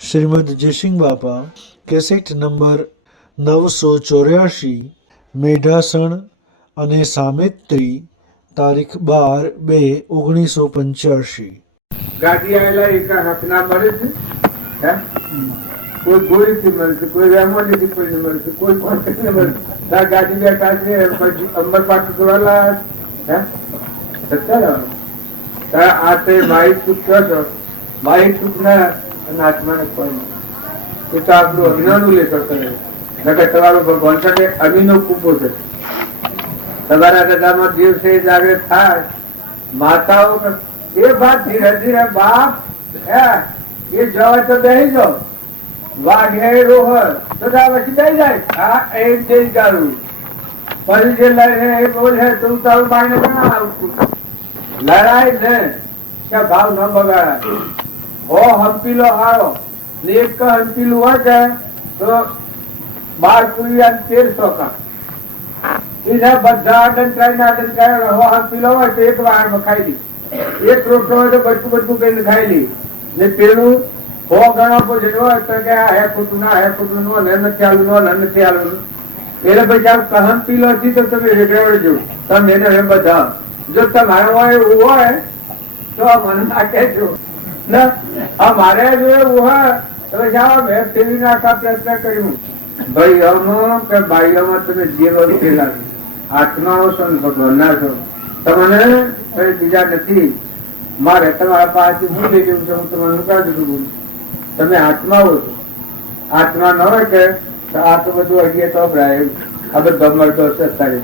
શ્રીમદ જયસિંહ બાપા cassette number 984 Medhasan અને સામેત્રી તારીખ 12/2/1985. ગાડી આવેલા એક હાથના મળે છે, કોઈ ગોળીથી મળે છે, કોઈ રેમોડીથી કોઈને મળે છે, કોઈ કોન્ટેક્ટને મળે છે. તાર ગાડી બેઠા છે પછી અંબર પાછું જોવાલા આ તે માહિત સુખ કહો છો, માહિત સુખ ના અને આત્માને કોઈ એ તો આપણું અજ્ઞાન ઉલ્લેખ કરે. તમારું ભગવાન સાથે અમીનો કૂપો છે. તમારા દાદામાં દિવસે જાગૃત થાય માતાઓ એ વાત ધીરે ધીરે બાપ એ જવા તો બેસી જાઓ વાઘ રોહર બધા પછી બેસી જાય હા એમ જઈ ગાળું પછી જે લડે એ બોલે તું તારું બાઈને ના આવતું લડાય ને કે ભાવ ન બગાડાય. હો હંપીલો હારો ને એક હંપીલું હોય તો 12 પૂરી 1300 કા એના બધા ડંકાઈ હો હંપીલો હોય તો એક વાર ખાઈ લી, એક રોટલો હોય તો બચકું કઈ ખાઈ લી ને પેલું હો ગણો જેટલો હોય તો કે હે ખોટું ના હે ખોટું નો નથી આલું નથી આલું એટલે પછી આ હંપીલો થી તો તમે રેગડજો તમે એને બધા જો તમારે હોય એવું હોય તો મને નાખે છો ને મારે જો એવું હોય તો જાઓ મેં ફેરવી નાખવા પ્રયત્ન કર્યું ભાઈઓમાં કે ભાઈઓમાં તમે જે બધું પેલા આત્માઓ છો ને ભગવાન ના છો તમને બીજા નથી. મારે તમારા પાસેથી હું લઈ જવું છે હું તમને નુકાળ દીધું બોલું તમે આત્માઓ છો. આત્મા ન હોય કે આ તો બધું અગિયે તો આ બધા મળતો હશે અત્યારે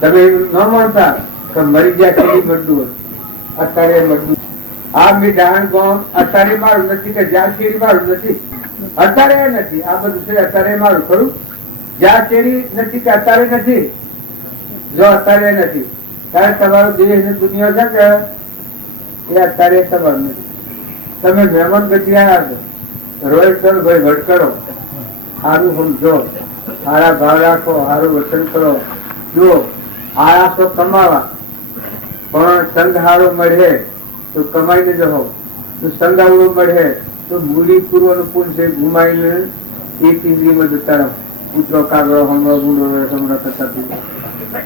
તમે ન માનતા કે મરી ગયા કેવી મળતું અત્યારે મળતું આ મીઠાણ ગામ અત્યારે મારું નથી કે જ્યાં શેરી મારું નથી અત્યારે નથી આ બધું છે અત્યારે મારું ખરું જ્યાં શેરી નથી કે અત્યારે નથી જો અત્યારે નથી ત્યારે તમારું દેહ ને દુનિયા છે કે એ અત્યારે તમારું નથી. તમે મહેમાન ગતિ આવ્યા છો રોજ કરો ભાઈ ભટ કરો સારું સમજો સારા ભાવ રાખો સારું વચન કરો જુઓ આયા તો કમાવા પણ સંઘ હારો મળે તો કમાઈને જહો તો સંઘ આવડો મળે તો મૂડી પૂર્વનું પૂન છે ગુમાઈને એક ઇન્દ્રિયમાં જતા રહો પુત્રો કાગળો હમણાં ગુંડો હમણાં કરતા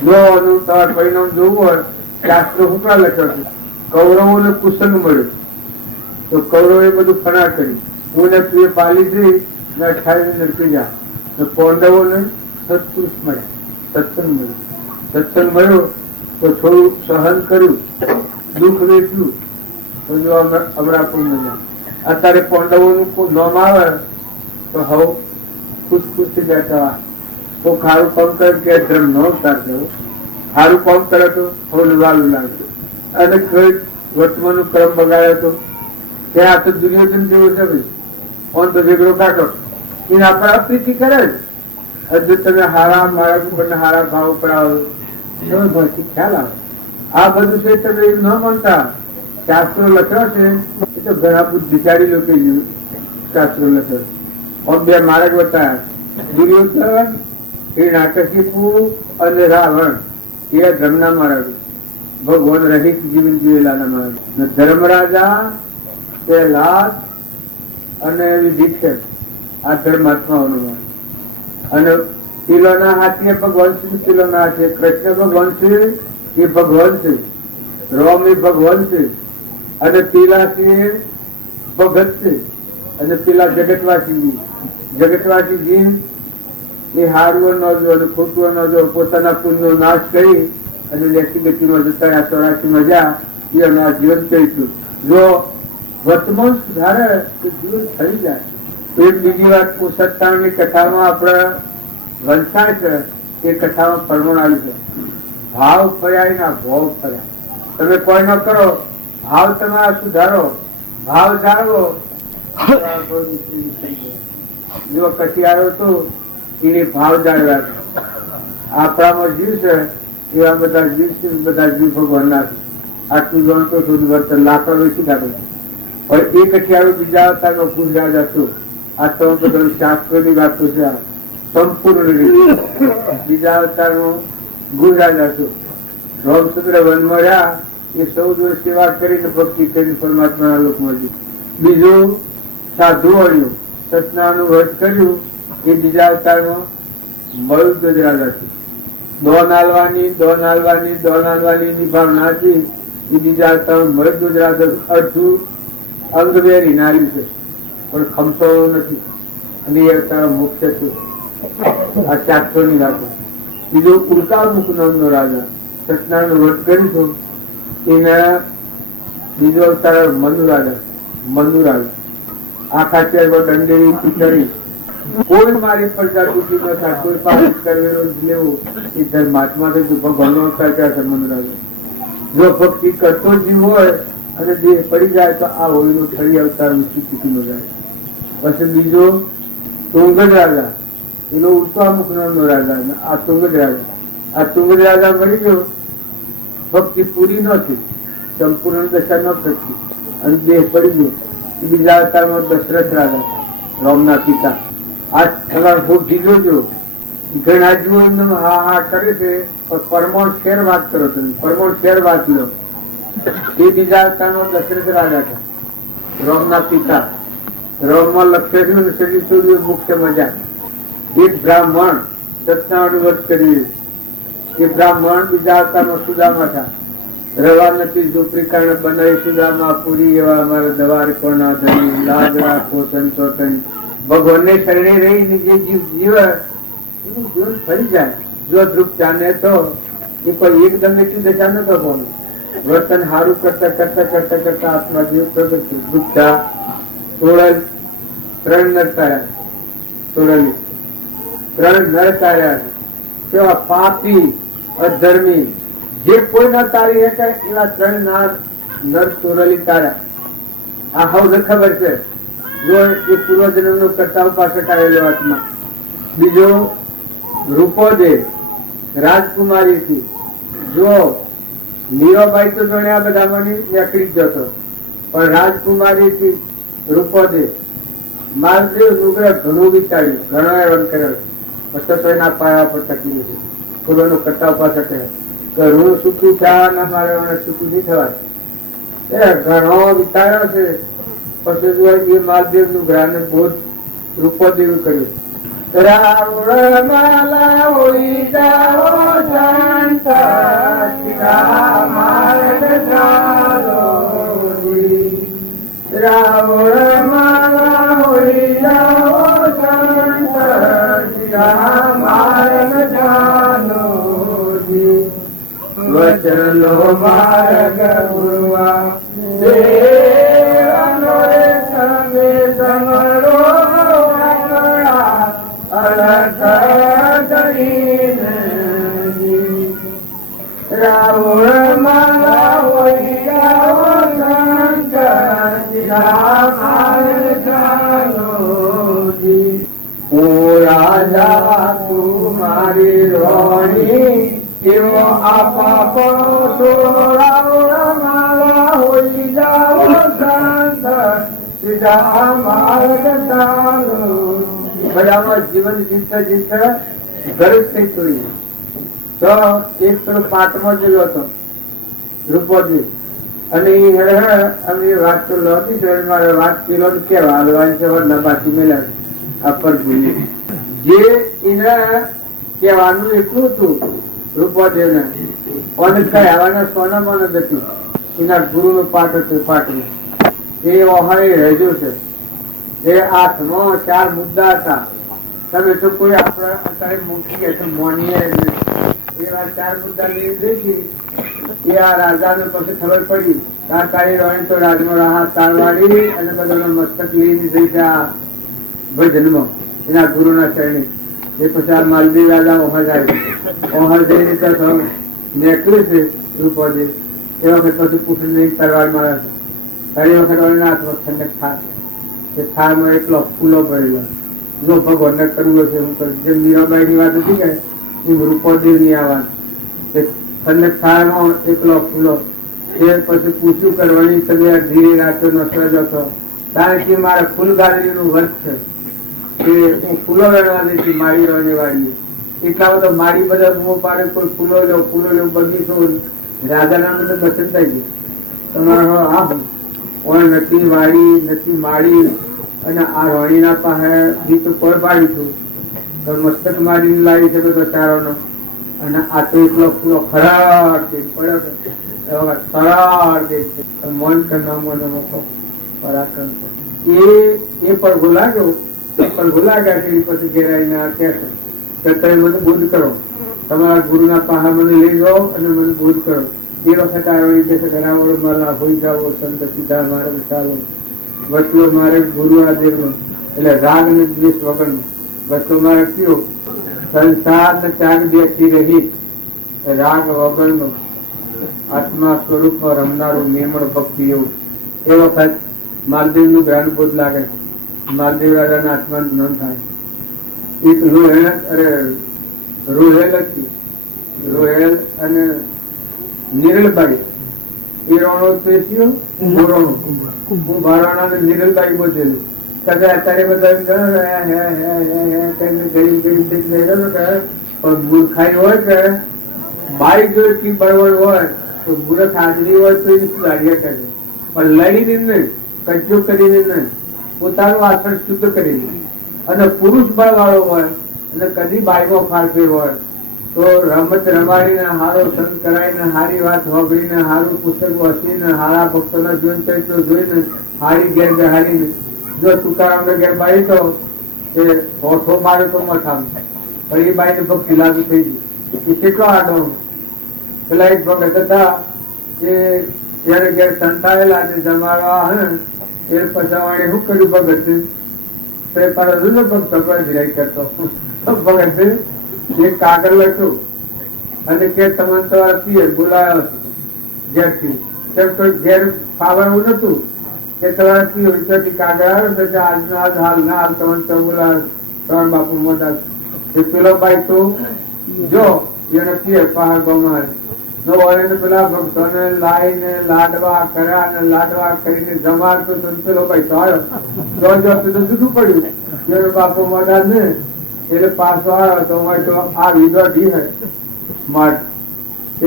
જો તમારે પરિણામ જોવું હોય શાસ્ત્રો હું ક્યાં લખ્યો છું કૌરવોને કુશન મળ્યું તો કૌરવ એ બધું ફનાર કરી હું તું પાલી જઈ ને 28 નરકી જા તો પાંડવોને સત્પુરુષ મળ્યા સત્સંગ મળ્યું સત્સંગ મળ્યો તો થોડું સહન કર્યું દુઃખ વેચ્યું તો જો હમણાં પૂર્ણ અત્યારે પાંડવોનું નામ આવે તો હવે ખુશ ખુશ થઈ જતા તો ખારું કામ કરે કે ધર્મ નો અવતાર થયો સારું કામ કરે તો હવે વાલું લાગતું અને કઈ વર્તમાનનો ક્રમ બગાડ્યો તો કે આ તો દુર્યોધન જેવો છે ભાઈ ઓન તો ઝઘડો કાઢો એને આપણે અપ્રીતિ કરે જ તમે હારા મારા ઉપરને હારા ભાવ ઉપર આવો ખ્યાલ આવે આ બધું છે તમે ન માનતા શાસ્ત્રો લખ્યો છે એ તો ઘણા બિચારી લોકો શાસ્ત્રો લખ્યો ઓમ બે માર્ગ બતાવ્યા દુર્યોધન હિરણ્યકશિપુ અને રાવણ એ ધર્મના માર્ગ ભગવાન રહિત જીવન જીવેલાના માર્ગ ધર્મરાજા તે લાભ અને વિધિક્ષર આ ધર્માત્માઓનો માર્ગ અને તિલોના હાથે ભગવાન છે તિલોના હાથે કૃષ્ણ ભગવાન છે એ ભગવાન છે રામ એ ભગવાન છે અને પેલા છે ભગત છે અને પેલા જગતવાસી એ હારવો ન જો અને ખોટવો ન જો પોતાના પુણ્યનો નાશ કરી અને લેખી ગતિમાં જતા 84 જા એનો જીવન કરીશું. જો વર્તમાન સુધારે તો જીવન થઈ જાય. એક બીજી વાત 97ની કથામાં આપણે વંશાય છે એ કથામાં પરમણ આવી છે ભાવ ફર્યા ના ભાવ ફર્યા. તમે કોઈ ન કરો ભાવ તમારા સુધારો ભાવ જાળવો જો કથી આવ્યો તો એને ભાવ જાળવ્યા છે. આપણામાં જીવ છે એવા બધા જીવ છે બધા જીવ ભગવાન ના છે. આટલું જાણતો થોડું વર્તન લાકડો વેચી કાઢે પણ એ કથી આવ્યો બીજા અવતારનો ગુજરાત હતો. આ તો બધા શાસ્ત્રોની વાતો છે સંપૂર્ણ રીતે બીજા અવતારનો ગુજરાત હતો. રામચંદ્ર વનમાં રહ્યા એ 14 વર્ષ સેવા કરીને ભક્તિ કરી પરમાત્માના લોકમાં. બીજું સાધુ વળ્યું, સતનાનું વ્રત કર્યું, એ બીજા અવતારમાં મરુદ ગજરાજ હતું. દોન હાલવાની ની ભાવના હતી. એ બીજા અવતારમાં મરુદ ગુજરાત અડધું અંગ વેરી નાર્યું છે પણ ખમતો નથી, અને એ અવતાર મુખ્ય છે. આ 400 ની રાખો. બીજો ઉલ્કામુખ નામનો રાજા સતનાનું વ્રત કર્યું, એના બીજો અવતાર મનુ રાજા. આખા શહેરમાં દંડેરી ખીચડી, કોઈ મારી પ્રજા તૂટી ન થાય, કોઈ પાલિત કરેલો લેવો એ ધર્માત્મા ભગવાનનો અવતાર ક્યાં છે મનુ રાજા. જો ભક્તિ કરતો જીવ હોય અને દેહ પડી જાય તો આ હોળીનો ફરી અવતાર ચૂકી જાય. પછી બીજો તુંગજ રાજા, એનો ઉત્તરામુખ નામનો રાજા. આ તુંગજ રાજા મળી ગયો, ભક્તિ પૂરી નથી, સંપૂર્ણ દશા ન થતી અને દેહ પડી ગયો. બીજા અવતારમાં દશરથ રાજા, રામના પિતા. આ સવાર ભોગી જોજો, ઘણા જુઓ એમને હા કરે છે, પણ પરમોણ શેર વાત કરો તમે, પરમોણ શેર વાત લો. એ બીજા અવતારમાં દશરથ રાજા હતા, રામના પિતા. રામમાં લક્ષ્ય મુખ્ય મજા. એક બ્રાહ્મણ સત્યનારાયણ વ્રત કરી, એ બ્રાહ્મણ બીજા અવતારમાં સુદામા હતા. રવા નથી ઝૂંપડી કારણ બનાવી સુદામા પૂરી, એવા અમારા દ્વારકોના ધણી, લાજ રાખો સંતો તણી. ભગવાનને શરણે રહીને જે જીવ જીવે એનું જીવન ફરી જાય. જો ધ્રુપ જાણે તો એ કોઈ એકદમ એટલી દશા ન કરવાનું. વર્તન સારું કરતા કરતા કરતા કરતા આત્મા જીવ પ્રગટ છે. ધ્રુપતા તોડલ 3 નર તાર્યા, તોડલી 3 નર તાર્યા. કેવા પાપી અધર્મી જે કોઈ ન તારી શકે એવા 3 નર તોરલી તાર્યા. આ હવે ખબર છે, જો એ પૂર્વજન્મ નો કરતા પાસે આવેલો આત્મા. બીજો રૂપોદેવ રાજકુમારી થી. જો મીરાબાઈ તો આ બધામાં નીકળી જ જતો, પણ રાજકુમારી થી રૂપોદેવ માલદેવ નુગ્રહ ઘણું વિચાર્યું, ઘણો એવન કર્યો, તો એના પાયા પર ટકી નથી. પૂર્વનો કરતા પાસે કહે હું સુખી થયા ના મારે સુખી નહીં થવાય. એ ઘણો વિચાર્યો છે, પછી એ માલદેવ નું ગ્રહ બોધ રૂપોદેવ કર્યું. રાવણ માલા હોઈ જાઓ શાંત, રાવણ માલા હોઈ જાઓ શાંત, માર્ગ જાનો વચનો માર્ગ ગુરુવા દેવનો રે સંગે સમરો અલખ કરીને. રાવણ માલા હોઈ જાઓ સંત, માર્ગ જાનો ઓ રાજા તું મારી રોણી, એવો આપા પરો રાવણ માલા હોઈ જાઓ શાંત, સીધા માર્ગ ચાલો. બધામાં જીવન જીવતા જીવતા ગરજ થઈ ચોરી. તો એક પેલો પાટમાં જેલો હતો રૂપોજી, અને એ વાત તો લતી છે, મારે વાત પેલો કેવા હાલવાની છે, બાકી મેળા આપર ભૂલી. જે એના કહેવાનું એટલું હતું રૂપોદેવ ને, અને કઈ આવવાના સોનામાં નથી. એના ગુરુ નું પાઠ હતું, પાઠ એ ઓહાણી રહેજો છે. એ 8 4 મુદ્દા હતા. તમે તો કોઈ આપણા અત્યારે મૂકીએ તો મોનીએ એવા 4 મુદ્દા લઈ દઈશી. એ આ રાજાને પછી ખબર પડી તારી રોણી તો રાજનો રાહત તારવાડી અને બધાનો મસ્તક લઈ દીધી છે આ ભજનમાં એના ગુરુના ચરણે. એ પછી આ માલદેવ રાજા ઓહર આવ્યો, ઓહર જઈ રીતે નીકળ્યું છે રૂપોદેવ. એ વખત પછી પૂછડી લઈને તરવાર મારે છે. ઘણી વખત હાથમાં ઠંડક થાય, એ થાળમાં એકલો ફૂલો ભરેલો. જો ભગવાનને કરવું છે હું કરું. જેમ મીરાબાઈ ની વાત હતી કે એમ રૂપોદેવ ની આ વાત. ઠંડક થાળમાં એકલો ફૂલો. એ પછી પૂછ્યું કરવાની તમે ધીરે રાતો નો સજ હતો, કારણ કે મારે ફૂલગાળી નું વર્ત છે કે હું ફૂલો વેણવા દેતી મારી રહેવાની વાળી. એટલા બધા મારી બધા રૂમો પાડે, કોઈ ફૂલો લેવું બગીચો રાજાના બધા બચત થઈ ગયું. તમારો આ નથી વાળી નથી માળી અને આ રોણીના પાસે ગીત ઉપર પાડ્યું હતું તો મસ્તક મારીને લાવી છે બધો ચારોનો, અને આ તો એટલો પૂરો ખરાબ દેખ પડ્યો છે, ખરાબ દેખ છે, મન કે ન મન મૂકો પરાક્રમ એ પડઘો લાગ્યો. પડઘો લાગ્યા કે પછી ઘેરાઈને કહે છે કે તમે મને બોધ કરો, તમારા ગુરુના પાસે મને લઈ જાઓ અને મને બોધ કરો. એ વખત આવી કે ઘરાવડો મારા હોઈ જાઓ સંત સીધા મારે વિચારો, વચલો મારે ગુરુ આ દેવનો એટલે રાગ ને દ્વેષ વગરનો વચલો મારે કયો સંસાર ને ત્યાગ બેસી રહી રાગ વગરનો આત્મા સ્વરૂપમાં રમનારું નિર્મળ ભક્તિ એવું. એ વખત માલદેવ નું જ્ઞાન બોધ લાગે છે. માલદેવ રાજા ના આત્મા જ્ઞાન થાય. એક રોહેલ હતી, રોહેલ અને નિરલબાઈ એ રોણો પેશીઓ રોણો કુંભારાણા ને નિરલબાઈ બોધેલું. અત્યારે બધા ગરીબ પણ મૂર્ખાઈ હોય કે બાઈ જો એટલી બળવડ હોય તો મૂર્ખ હાજરી હોય તો એની સુધાર્યા કરે, પણ લડીને નહીં, કજ્જો કરીને નહીં, પોતાનું આચરણ શુદ્ધ કરીને. અને પુરુષ બળ વાળો હોય અને કદી બાઈમાં ફાળફેર હોય તો રમત રમાડીને હારો સંત કરાવીને હારી વાત વાપરીને હારું પુસ્તક વાંચીને હારા ભક્તોના જીવન ચરિત્રો જોઈને હારી ઘેર બેહારીને જો તુકારામ ઘેર બાઈ તો એ હોઠો મારે તો મઠામ પણ એ બાઈ ને ભક્તિ લાગુ થઈ ગઈ. એ કેટલો આડો પેલા એક ભગત હતા એ જયારે ઘેર સંતાયેલા જમાડવા હે એ પછાવાણે શું કર્યું ભગત તો એ પાછો રૂલો ભક્ત વિરાય કરતો ભગત એક કાગળ લખ્યું અને કે તમને તમારા પિયર બોલાયો ઘેરથી ઘેર ફાવવું નતું કે તમારા પિયર કાગળ આવ્યો તો આજનો આજ હાલ ના હાલ તમને બોલાયો તમારા બાપુ મોટા પેલો ભાઈ તો જો એને પિયર પહાડ ગમાડે પેલા ભક્તોને લાઈને લાડવા કર્યા અને લાડવા કરીને જમાડતો પેલો ભાઈ તો આવ્યો જુદું પડ્યું બાપુ મોટા ને એટલે પાછો આવ્યો તો આ વિધો ઢી હે માટ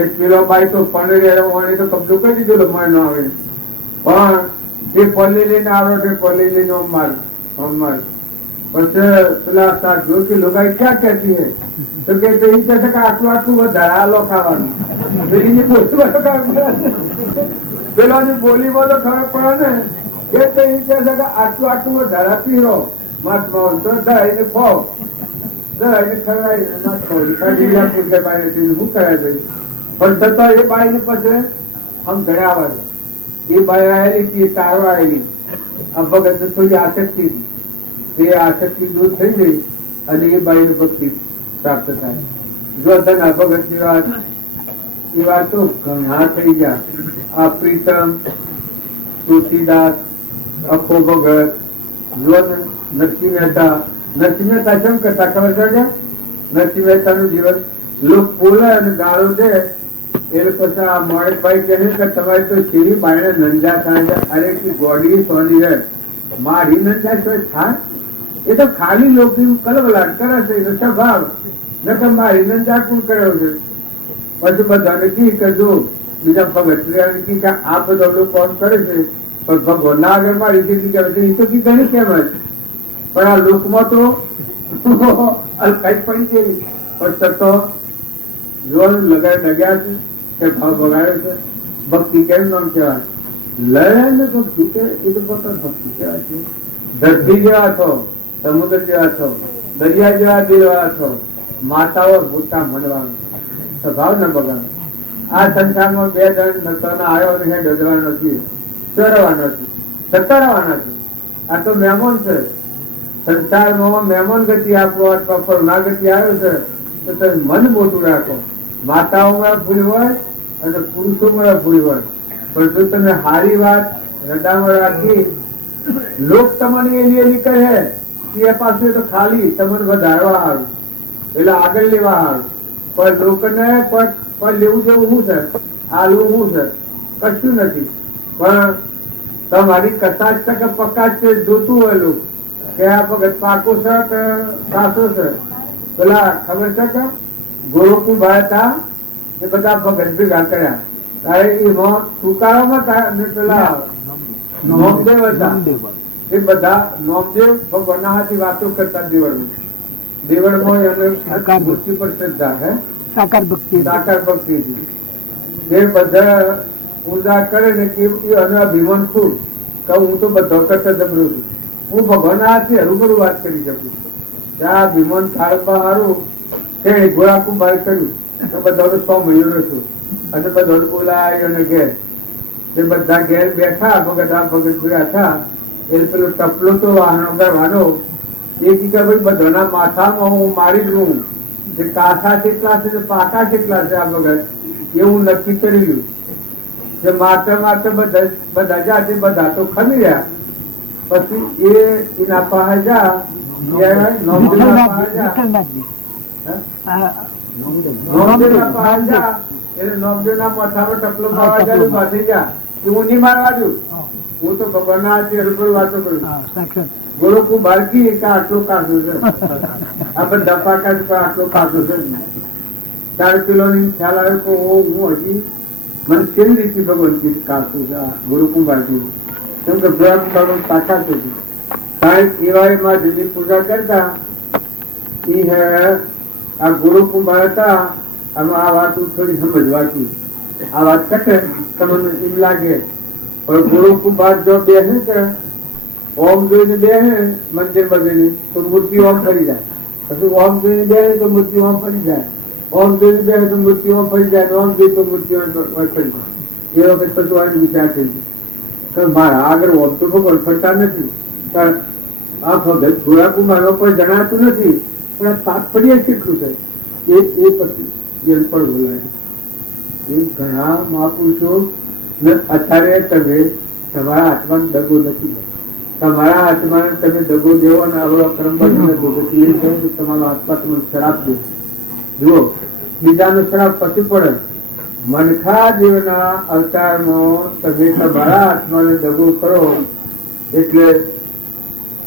એક પેલો ભાઈ તો પંડે તો કબજો કરી દીધો મળ ન આવે પણ જે પલ્લી લઈને આવ્યો તે પલ્લી લઈને માર પછી પેલા સાધુ કે લોકો ક્યાં કહેતી હે તો કે આટલું આટલું વધારે આલો ખાવાનું પેલો ની બોલીમાં તો ખબર પડે ને એટલે એ કહે છે કે આટલું આટલું વધારે પીરો મહાત્મા તો એને ખો પણ છતાં એ બાઈ ને પછી આમ ઘરે આવે એ બાઈ આવેલી તારો આવેલી આ ભગત થોડી આસક્તિ એ આસક્તિ દૂર થઈ ગઈ અને એ બાઈ ને ભક્તિ પ્રાપ્ત થાય. જો તને આ ભગત ની વાત એ વાત તો ઘણા થઈ ગયા. આ પ્રીતમ તુલસીદાસ અખો ભગત જો નરસિંહ મહેતા કેમ કરતા ખબર છે? નરસિંહ મહેતા નું જીવન લોક બોલે અને ગાળો દે એટલે પછી આ મોડેભાઈ કહે કે તમારી તો સીરી બાયણે નંજા થાય છે. અરે ગોડી સોની રે મારી નંજા થાય એ તો ખાલી લોકો કલવલાટ કરે છે સ્વભાવ નકર મારી નંજા કોણ કર્યો છે. પછી બધાને કી કે જો બીજા ભગત કે આ બધા લોકો કોણ કરે છે પણ ભગવાન ના આગળ મારી દીધી કે એ તો ઘણી કેમ જ પણ આ લોકમાં તો અલકાઈ પડી ગયેલી પણ છતો જોર લગાવી લગ્યા છે કે ભાવ બગાડ્યો છે. ભક્તિ કેમ નામ કહેવાય? લડે ને ભક્તિ કે એ તો પોતા ભક્તિ કહેવાય છે. ધરતી જેવા છો, સમુદ્ર જેવા છો, દરિયા જેવા દિલવાળા છો, માતાઓ ભૂતા મનવાનું સ્વભાવ ન બગાડો. આ સંસારમાં બે જણ નતોના આવ્યો ને ડોદવાનો નથી, ચોરવાનો નથી, સતારવાનો નથી. આ તો મહેમાન છે. સંસારમાં મહેમાન ગતિ આપો અથવા ના ગતિ આવ્યો છે તો તમે મન મોટું રાખો. માતાઓમાં ભૂલ હોય અને પુરુષોમાં ભૂલ હોય પણ જો તમે સારી વાત હૃદયમાં રાખી લોક તમને એની કહે એ પાસે તો ખાલી તમને વધારવા આવે એટલે આગળ લેવા આવે પણ લોકોને પણ લેવું જેવું શું છે? આ લેવું શું છે? કશું નથી. પણ તમારી કચાશ ટકા પકાશ છે જોતું હોય લોકો કે આ ભગત પાકો છે કે સાસો છે. પેલા ખબર છે કે ગોરખુ ભાઈ હતા એ બધા ભગત ભેગા કર્યા ત્યારે એમાં તુકારામાં પેલા નોમદેવ હતા એ બધા નોમદેવ ભગવાનના હાથી વાતો કરતા દેવળમાં એને મૂર્તિ પર શ્રદ્ધા હે સાકાર ભક્તિ એ બધા પૂજા કરે ને કે અને અભિમાન ખૂબ કે હું તો બધો કરતા જબરું છું, હું ભગવાનના હાથથી હરુભરું વાત કરી શકું. ત્યાં ભીમન થાળમાં હારું તે ગોળાકું બહાર કર્યું તો બધાને 100 મહિનો છું અને બધાને બોલાય અને ઘેર તે બધા ઘેર બેઠા ભગત આ ભગત બેઠા એટલે પેલો ટપલો તો વાહનો એ કીધા ભાઈ બધાના માથામાં હું મારી દઉં જે કાંઠા કેટલા છે પાકા કેટલા છે આ ભગત એવું નક્કી કરી લ્યું. જે માત્ર બધા જાતે બધા તો ખમી રહ્યા. પછી એના પાસે જા નોમદેવના પાસે જા એટલે નોમદેવના માથામાં ટપલો મારવા જાય પાછી જા હું નહીં મારવા દઉં, હું તો ભગવાનના હાથે હરુભર વાતો કરું. ગોળકું બાળકી કે આટલો કાઢું છે આ બધા પાકા છે આટલો કાઢું છે તારે પેલો ખ્યાલ આવ્યો કે હું હજી મને કેવી રીતે ભગવાન કાઢું છે આ ગોળકું બાળકી કેમ કે ભગવાન તાકાત હતી. કારણ એવા એમાં જેની પૂજા કરતા એ આ ગોળકું બાળતા આમાં આ વાત થોડી સમજવાથી આ વાત કટે તમને એમ લાગે પણ ગોળકું બાળ જો બેસે કે ઓમ જોઈને બે મંદિર માં તો મૂર્તિ ઓમ ફરી જાય, પછી ઓમ જોઈને બે તો મૂર્તિ ઓમ ફરી જાય, ઓમ જોઈને બે તો મૂર્તિ ઓમ ફરી જાય, ઓમ જોઈ તો મૂર્તિ ફરી જાય. એ વખત પછી વાળી વિચાર થઈ ગયો મારા આગળ ઓમ તો ભગવાન ફરતા નથી પણ આ ભગત ગોળાકુમાર કોઈ જણાતું નથી પણ આ તાત્પર્ય કેટલું છે એ પછી પણ બોલાય. એ ઘણા મહાપુરુષો અત્યારે તમે તમારા હાથમાં દગો નથી, તમારા હાથમાં તમે દગો દેવો અને આવડો કર્મ તમારો હાથમાં તમે શ્રાપ દો. જુઓ બીજાનો શ્રાપ પછી પડે. મનખા દેવના અવતારમાં તમે તમારા હાથમાં દગો કરો એટલે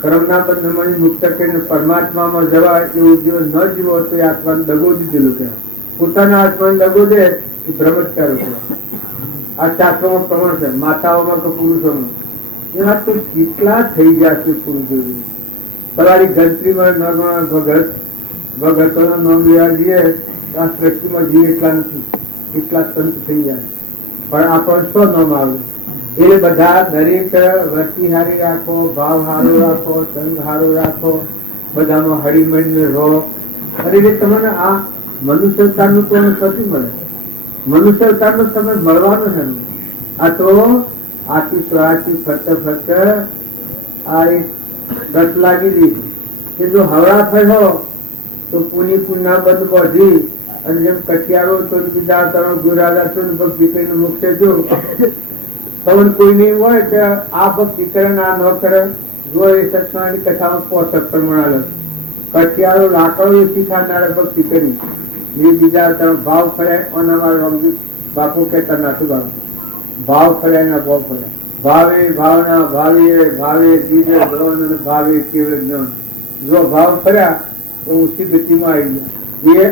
કર્મના બંધનમાંથી મુક્ત કરીને પરમાત્મામાં જવાય એવું જીવન ન જીવો તો એ આત્માને દગો દીધેલો કહેવાય. પોતાના હાથમાં દગો દે એ બ્રહ્મચારો કહેવાય. આ શાસ્ત્રોમાં પ્રમાણ છે માતાઓમાં કે પુરુષોમાં. એમાં તો કેટલા થઈ ગયા છે પુરુષો. પલાળી ગણતરીમાં ભગતોના નામ લેવા જઈએ આ સૃષ્ટિમાં જઈએ એટલા નથી, એટલા સંત થઈ જાય પણ આપણને શું નામ આવે એ બધા દરેક વર્તી હારી રાખો, ભાવ હારો રાખો, સંગ હારો રાખો, બધામાં હળીમળીને રહો. અને તમને આ મનુષ્યતાનું તો નથી મળે. મનુષ્યતાનો સમય મળવાનો છે. આ તો આથી સ્વાથી ફરતે આ એક રસ લાગી દીધી કે જો હવડા ફર્યો તો પુની પુના બંધ બધી અને જેમ કટિયારો તો બીજા તરફ ગુરાદા તો ભક્તિ કરીને મુક્તે જો તમને કોઈ નહીં હોય કે આ ભક્તિ કરે ને આ ન કરે. જો એ સત્સંગની કથામાં પોષક પ્રમાણ કટિયારો લાકડો શીખાનારા ભક્તિ કરી એ બીજા તરફ ભાવ ફર્યા અને અમારા બાપુ કહેતા નાથું ભાવ ફર્યા એના ભાવ ફર્યા. ભાવે ભાવના ભાવે દીજે ભગવાન ભાવે કેવળ જ્ઞાન. જો ભાવ ફર્યા તો ઊંચી ગતિમાં આવી ગયા. એ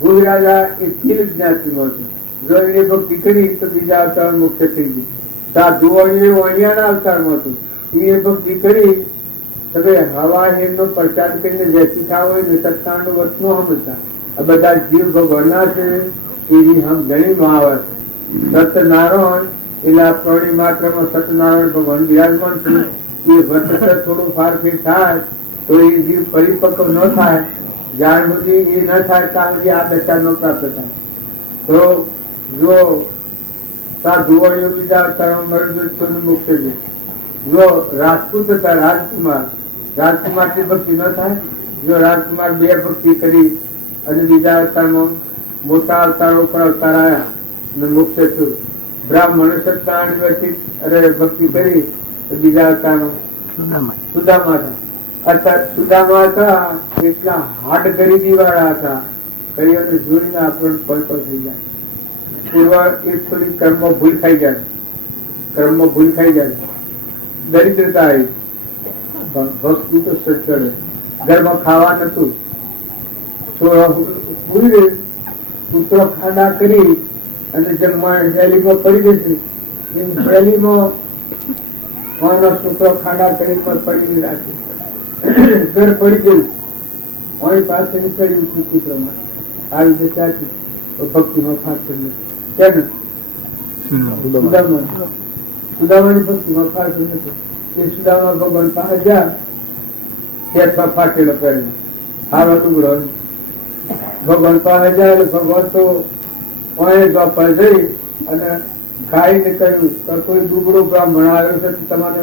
ભૂલ રાજા એ સ્થિર જ્ઞાતિમાં છે. જો એ ભક્તિ કરી તો બીજા અવતાર મુક્ત થઈ ગઈ. સાધુ વણિયાના અવતારમાં હતું એ ભક્તિ કરી તમે હવા હેમનો પ્રચાર કરીને વેચી ખાવો ને સત્તાનું વચનો સમજતા. આ બધા જીવ ભગવાનના છે એવી હમ ઘણીમાં આવે છે. સત્યનારાયણ એટલે પ્રાણી માત્રમાં સત્યનારાયણ ભગવાન બિરાજમાન છે. એ વર્ત થોડું ફારફેર થાય તો એ જીવ પરિપક્વ ન થાય. જ્યાં સુધી એ ન થાય ત્યાં સુધી આ દશા ન પ્રાપ્ત થાય. તો જો સાધુ બીજા મુક્ત છે. જો રાજપૂત હતા રાજકુમાર થી ભક્તિ ન થાય. જો રાજકુમાર બે ભક્તિ કરી અને બીજા અવતારમાં મોટા અવતારો પર અવતાર આવ્યા અને મુક્ત થયું. બ્રાહ્મણ સત્તાણી વ્યતીત ભક્તિ કરી બીજા અવતારમાં સુદામા હતા. અર્થાત સુદામા હતા એટલા હાડ ગરીબી વાળા હતા કરીને જોઈને આપણને પલપલ થઈ જાય. પૂર્વ એક થોડી કર્મમાં ભૂલ ખાઈ જાય, દરિદ્રતા આવી ભક્તિ તો સચડે. ઘરમાં ખાવા નતું પુત્રો ખાડા કરી અને જમવા શૈલીમાં પડી જશે. શૈલીમાં માનો છોકરો ખાડા કરી પર પડી રાખે ઘર પડી ગયું મારી પાસે નીકળ્યું કુતરામાં આવી રીતે સાચી ભક્તિમાં ફાટ કરી કેમ સુદામાની ભક્તિમાં ફાટ નથી એ સુદામા ભગવાન પાસે જા ખેતમાં ફાટેલો કરીને હારો ટુકડો ભગવાન પાસે જાય ભગવાન તો પર જઈ અને ગાયને કહ્યું કે કોઈ દુબળો બ્રાહ્મણ આવ્યો છે તમારે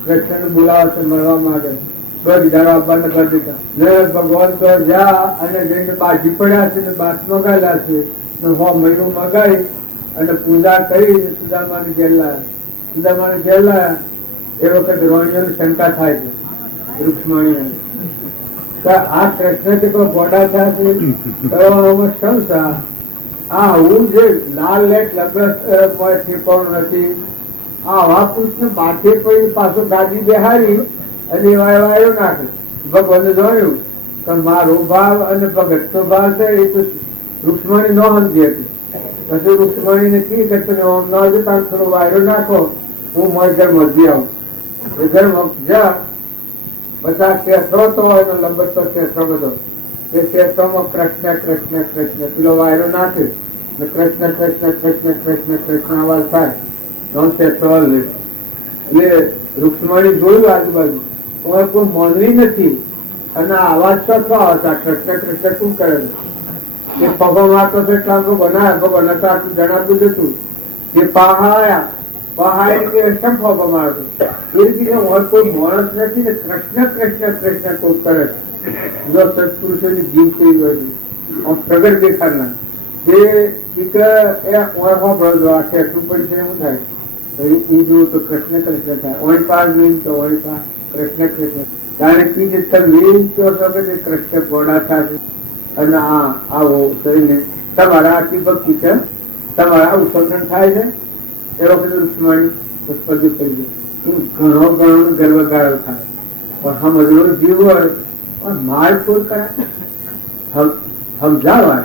કૃષ્ણને બોલાવે છે મળવા માંગે ભગવાન તો જા અને જઈને બાજી પડ્યા છે ને બાટ મગાયેલા છે મહિનું મગાઈ અને પૂજા કરી સુદામાને ઘેર લાયા એ વખત રોહિણીઓની શંકા થાય છે રૂક્ષ્મણી આ કૃષ્ણ થી કોઈ ગોડા થયા છે શંકા આ હું જે લાલ લેટ લગ્ન ઠેકાણું નથી આવા કૃષ્ણ બાથે પડી પાછો ગાડી બેહારી અને વાયો નાખે ભગવાને જોયું કે મારો ભાવ અને ભગત નો ભાવ છે એ તો રૂક્ષ્મણી ન સમજી હતી પછી રૂક્ષ્મણી ને કી કે તમે ઓમ ન જતા થોડો વાયરો નાખો હું મારા ઘર મધી આવું એ ઘર જા બધા ક્ષેત્રો તો લંબત તો ક્ષેત્રો બધો એ ક્ષેત્રોમાં કૃષ્ણ કૃષ્ણ કૃષ્ણ પેલો વાયરો નાખે કૃષ્ણ કૃષ્ણ કૃષ્ણ કૃષ્ણ કૃષ્ણ અવાજ થાય ક્ષેત્રો એટલે રૂક્ષ્મણી જોયું આજુબાજુ કોઈ મોનવી નથી અને આવાજ તો આવતા કૃષ્ણ કૃષ્ણ શું કરે એ પગો મારતો છે એટલા બનાવ્યા ભગવાન આટલું જણાવ્યું હતું એ પહાડી કેમ પગો મારતો એ રીતે કોઈ માણસ નથી ને કૃષ્ણ કૃષ્ણ કૃષ્ણ કોઈ કરે જો સત્પુરુષોની જીવ થઈ ગયો પ્રગટ દેખાડનાર જે એટલું પડી એવું થાય જોયું તો કૃષ્ણ કૃષ્ણ થાય ઓળી પાર જોયું તો ઓળી પાર કૃષ્ણ કૃષ્ણ કારણ કે કૃષ્ણ ઘોડા થશે અને આવો કરીને તમારા આટલી ભક્તિ છે તમારા ઉત્સર્જન થાય છે એ વખતે રૂક્ષ્મણી પુષ્પજી કરી ઘણો ગર્વગાળો થાય પણ સમજવાનો જીવ હોય પણ માર કોઈ કરે સમજાવાય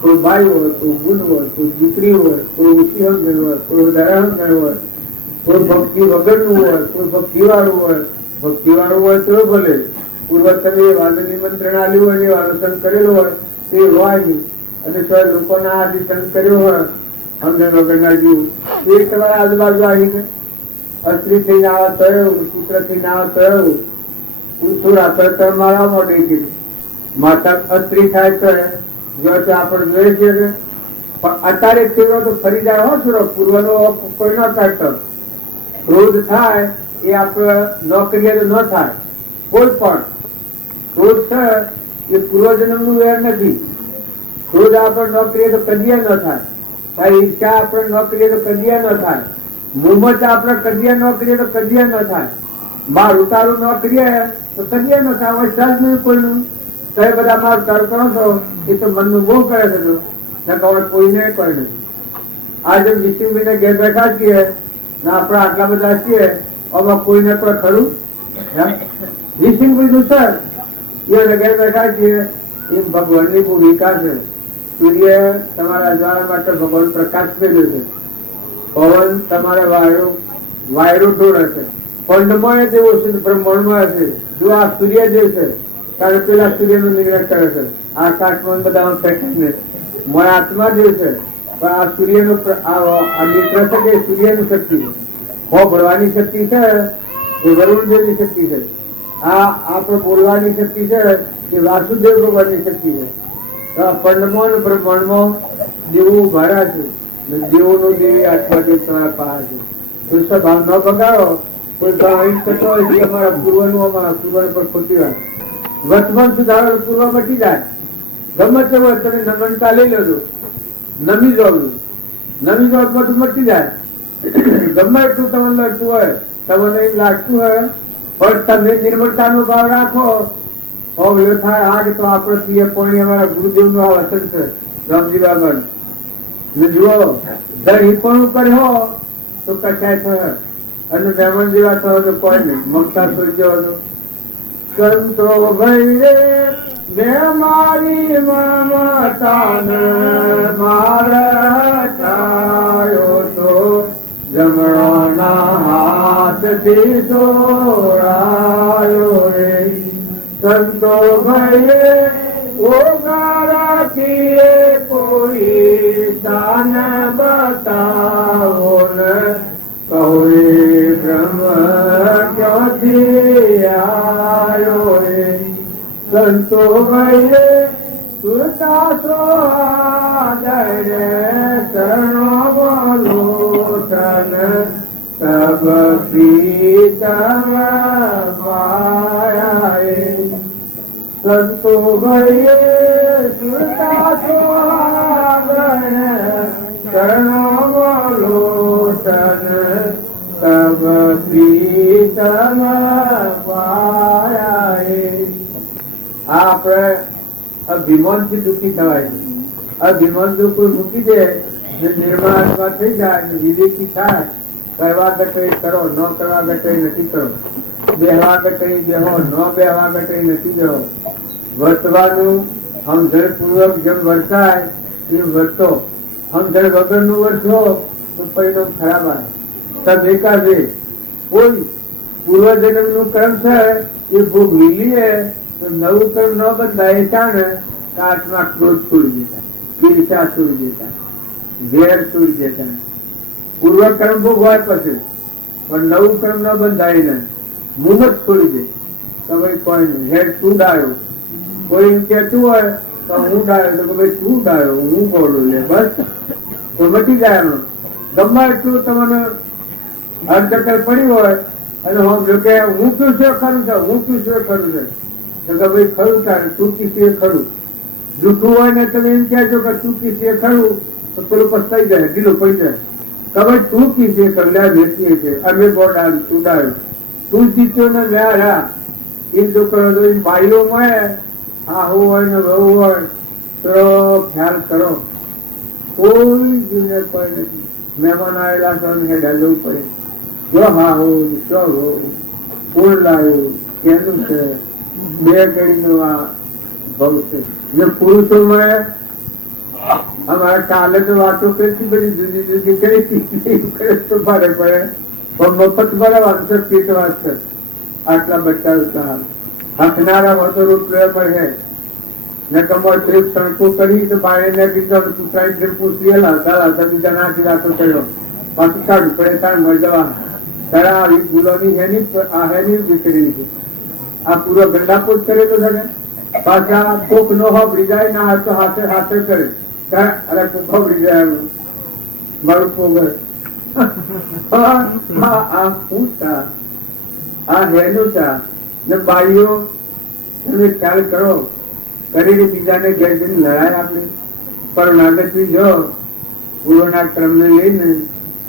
કોઈ બાઈ હોય કોઈ ગુણ હોય કોઈ દીકરી હોય કોઈ ઊંચી સમજણ હોય કોઈ વધારે સમજણ હોય કોઈ ભક્તિ વગરનું હોય કોઈ ભક્તિ વાળું હોય તો ભલે પૂર્વતરે વાદની મંત્રણ આલ્યું હોય એવા અનુસંધ કરેલું હોય તે હોય નહીં અને લોકોના આદિસંગ કર્યો હોય સમજણ વગરના જીવ એ તમારા આજુબાજુ આવીને અસ્ત્રી થઈને આવા થયું પુત્ર થઈને આવા થયું સુરા તો મારા મોઢે કીધું માતા અસ્ત્રી થાય તો જો આપણે જોઈએ છીએ પણ અત્યારે થયો તો ફરી જાય હો છોડો પૂર્વનો કોઈ ન કાઢતો ક્રોધ થાય એ આપણે નોકરીએ ન થાય કોઈ પણ ક્રોધ છે એ પૂર્વજન્મ નું વેર નથી ક્રોધ આપણે નોકરીએ તો કદીએ ન થાય ઈચ્છા આપણે નોકરીએ તો કદીએ ન થાય મુમત આપણે કદીએ નોકરીએ તો કદીએ ન થાય બાર ઉતારું નોકરીએ તો કદીએ ન થાય સહજ નહીં કોઈનું તો એ બધા માર ઉતારું કરો છો એ તો મનનું બહુ કરે છે કોઈને કોઈ નથી આજે વિષ્ણુભાઈ ઘેર બેઠા છીએ ને આપણે આટલા બધા છીએ આમાં કોઈને કોઈ ખરું વિષ્ણુભાઈ નું સર એ ઘેર બેઠા છીએ એ ભગવાનની ભૂમિકા છે સૂર્ય તમારા જ્વાળા માટે ભગવાન પ્રકાશ ફેર્યો છે પવન તમારે વાયરો ઢોળે છે પંડમાં જેવો છે બ્રહ્માંડમાં છે જો આ સૂર્ય જે છે ત્યારે પેલા સૂર્ય નો નિર્ણય કરે છે આકાશમાં બધા ફેંકીને મારા આત્મા જે છે પણ આ સૂર્ય નું મિત્ર છે કે સૂર્ય ની શક્તિ છે હો ભરવાની શક્તિ છે એ વરુણદેવની શક્તિ છે આ આપણે બોલવાની શક્તિ છે એ વાસુદેવ ભગવાનની શક્તિ છે પંડમાં બ્રહ્માંડમાં દેવું ભરા છે દેવોનું દેવી આત્મા જે તમારા પાસે છે તો ભાવ ન બગાડો કોઈ ભાવ થતો હોય કે અમારા પૂર્વ પર ખોટી વાત વર્તમાન સુધારો પૂર્વ મટી જાય ગમે તે હોય તમે નમનતા લઈ લેજો નમી જાવ બધું મટી જાય ગમે એટલું તમને લડતું હોય તમને એમ લાગતું હોય પણ તમે નિર્મળતા નો ભાવ રાખો થાય આ તો આપણે પ્રિય પોણી અમારા ગુરુદેવ નું આ વચન છે રામજી બાબા જુઓ ધણી પણ કર્યો તો કચાય થયો અને મહેમાન જેવા થયો તો કોઈ નહીં મમતા સોઈ જવાનો સંતો ભાઈ રે મેં મારી મમતાન મારા છાયો તો જમણો ના હાથ થી સોળાયો રે સંતો ભાઈએ ઓગારાકીએ કોઈ દાન બતાવો ને કહું બ્રહ્મ ક્યાંથી આયો રે સંતો ભાઈએ સુરતાસો આદરે શરણો બોલો તન તબ પ્રીતમ પાયાએ સંતો ભાઈએ સુરતાસો આદરે શરણો બોલો તન તબ પ્રીતમ પાયાએ. આપણે અભિમાન થી દુઃખી થવાય છે. અભિમાન જો કોઈ મૂકી દે નિર્માણ થઈ જાય વિવેકી થાય કરવા ગટે કરો ન કરવા ગટે નથી કરો બેહવા ગટે બેહો ન બેહવા ગટે નથી બેહો વર્તવાનું સમજણ પૂર્વક જેમ વર્તાય એ વર્તો સમજણ વગર નું વર્તો તો પરિણામ ખરાબ આવે. સબ એકાદે કોઈ પૂર્વજન્મ નું કર્મ છે એ ભોગવી લઈએ તો નવું કર્મ ન બંધાય ચાણે આત્મા ક્રોધ છોડી દેતા ઈર્ષા છોડી દેતા વેર છોડી દેતા પૂર્વ કર્મ ભોગવાય પછી પણ નવું કર્મ ન બંધાય ને મુમત છોડી દે તો ભાઈ કોઈ નહીં હેડ તું ડાયો કોઈ એમ કેતું હોય તો હું ડાયો તો ભાઈ તું ડાયો હું બોલું લે બસ તો મટી જાય એનો ગમે એટલું તમને અડચકર પડી હોય અને હું જો કે હું શું છે ખરું છે હું શું છે ખરું છે તો કે ભાઈ ખરું તારે તું કીધું ખરું જૂઠું હોય ને તમે એમ કહેજો કે તું કીધું ખરું તો પેલું પસ્તાઈ જાય ગીલો પડી જાય કે ભાઈ તું કીધું કલ્યા વેચીએ છે અમે બોડાયું તું ડાયું તું જીત્યો ને વ્યા એ જો કરો તો ભાઈઓ મળે આહુ હોય ને વહુ હોય તો ખ્યાલ કરો કોઈ જીવને કોઈ નથી. મહેમાન આવેલા છો ને ડાલવું પડે જો હા હો શું હો કોણ લાવ્યું કેનું છે બે ઘડીનું આ ભવ છે ને પુરુષો મળે અમારે કાલે તો વાતો કરતી બધી જુદી જુદી કરી તો ભારે પડે પણ મફત બરાબર છે પેટ વાત છે આટલા બચ્ચા હકનારા વધુ રૂપિયા મળે ને કમર ટ્રીપ તણકો કરી તો બાળે ને કીધું પુત્રાઈ પૂછીએ લાવતા બીજા નાથી વાતો કર્યો પાછું કાઢું પડે તાર મળી જવા તારા આવી ભૂલોની હેની આ હેની દીકરી છે આ પૂરો ગંડાપોત કરેલો છે પાછા કોક નો હોબડી જાય ના હાથે હાથે હાથે કરે અરે કોક હોબડી જાય મારું પોગર આ પૂછતા આ હેનું ચા ને બાઈઓ તમે ખ્યાલ કરો કરીને બીજાને ઘેર જઈને લડાય આપણે પણ નાગતવી જો ગુરુના ક્રમને લઈને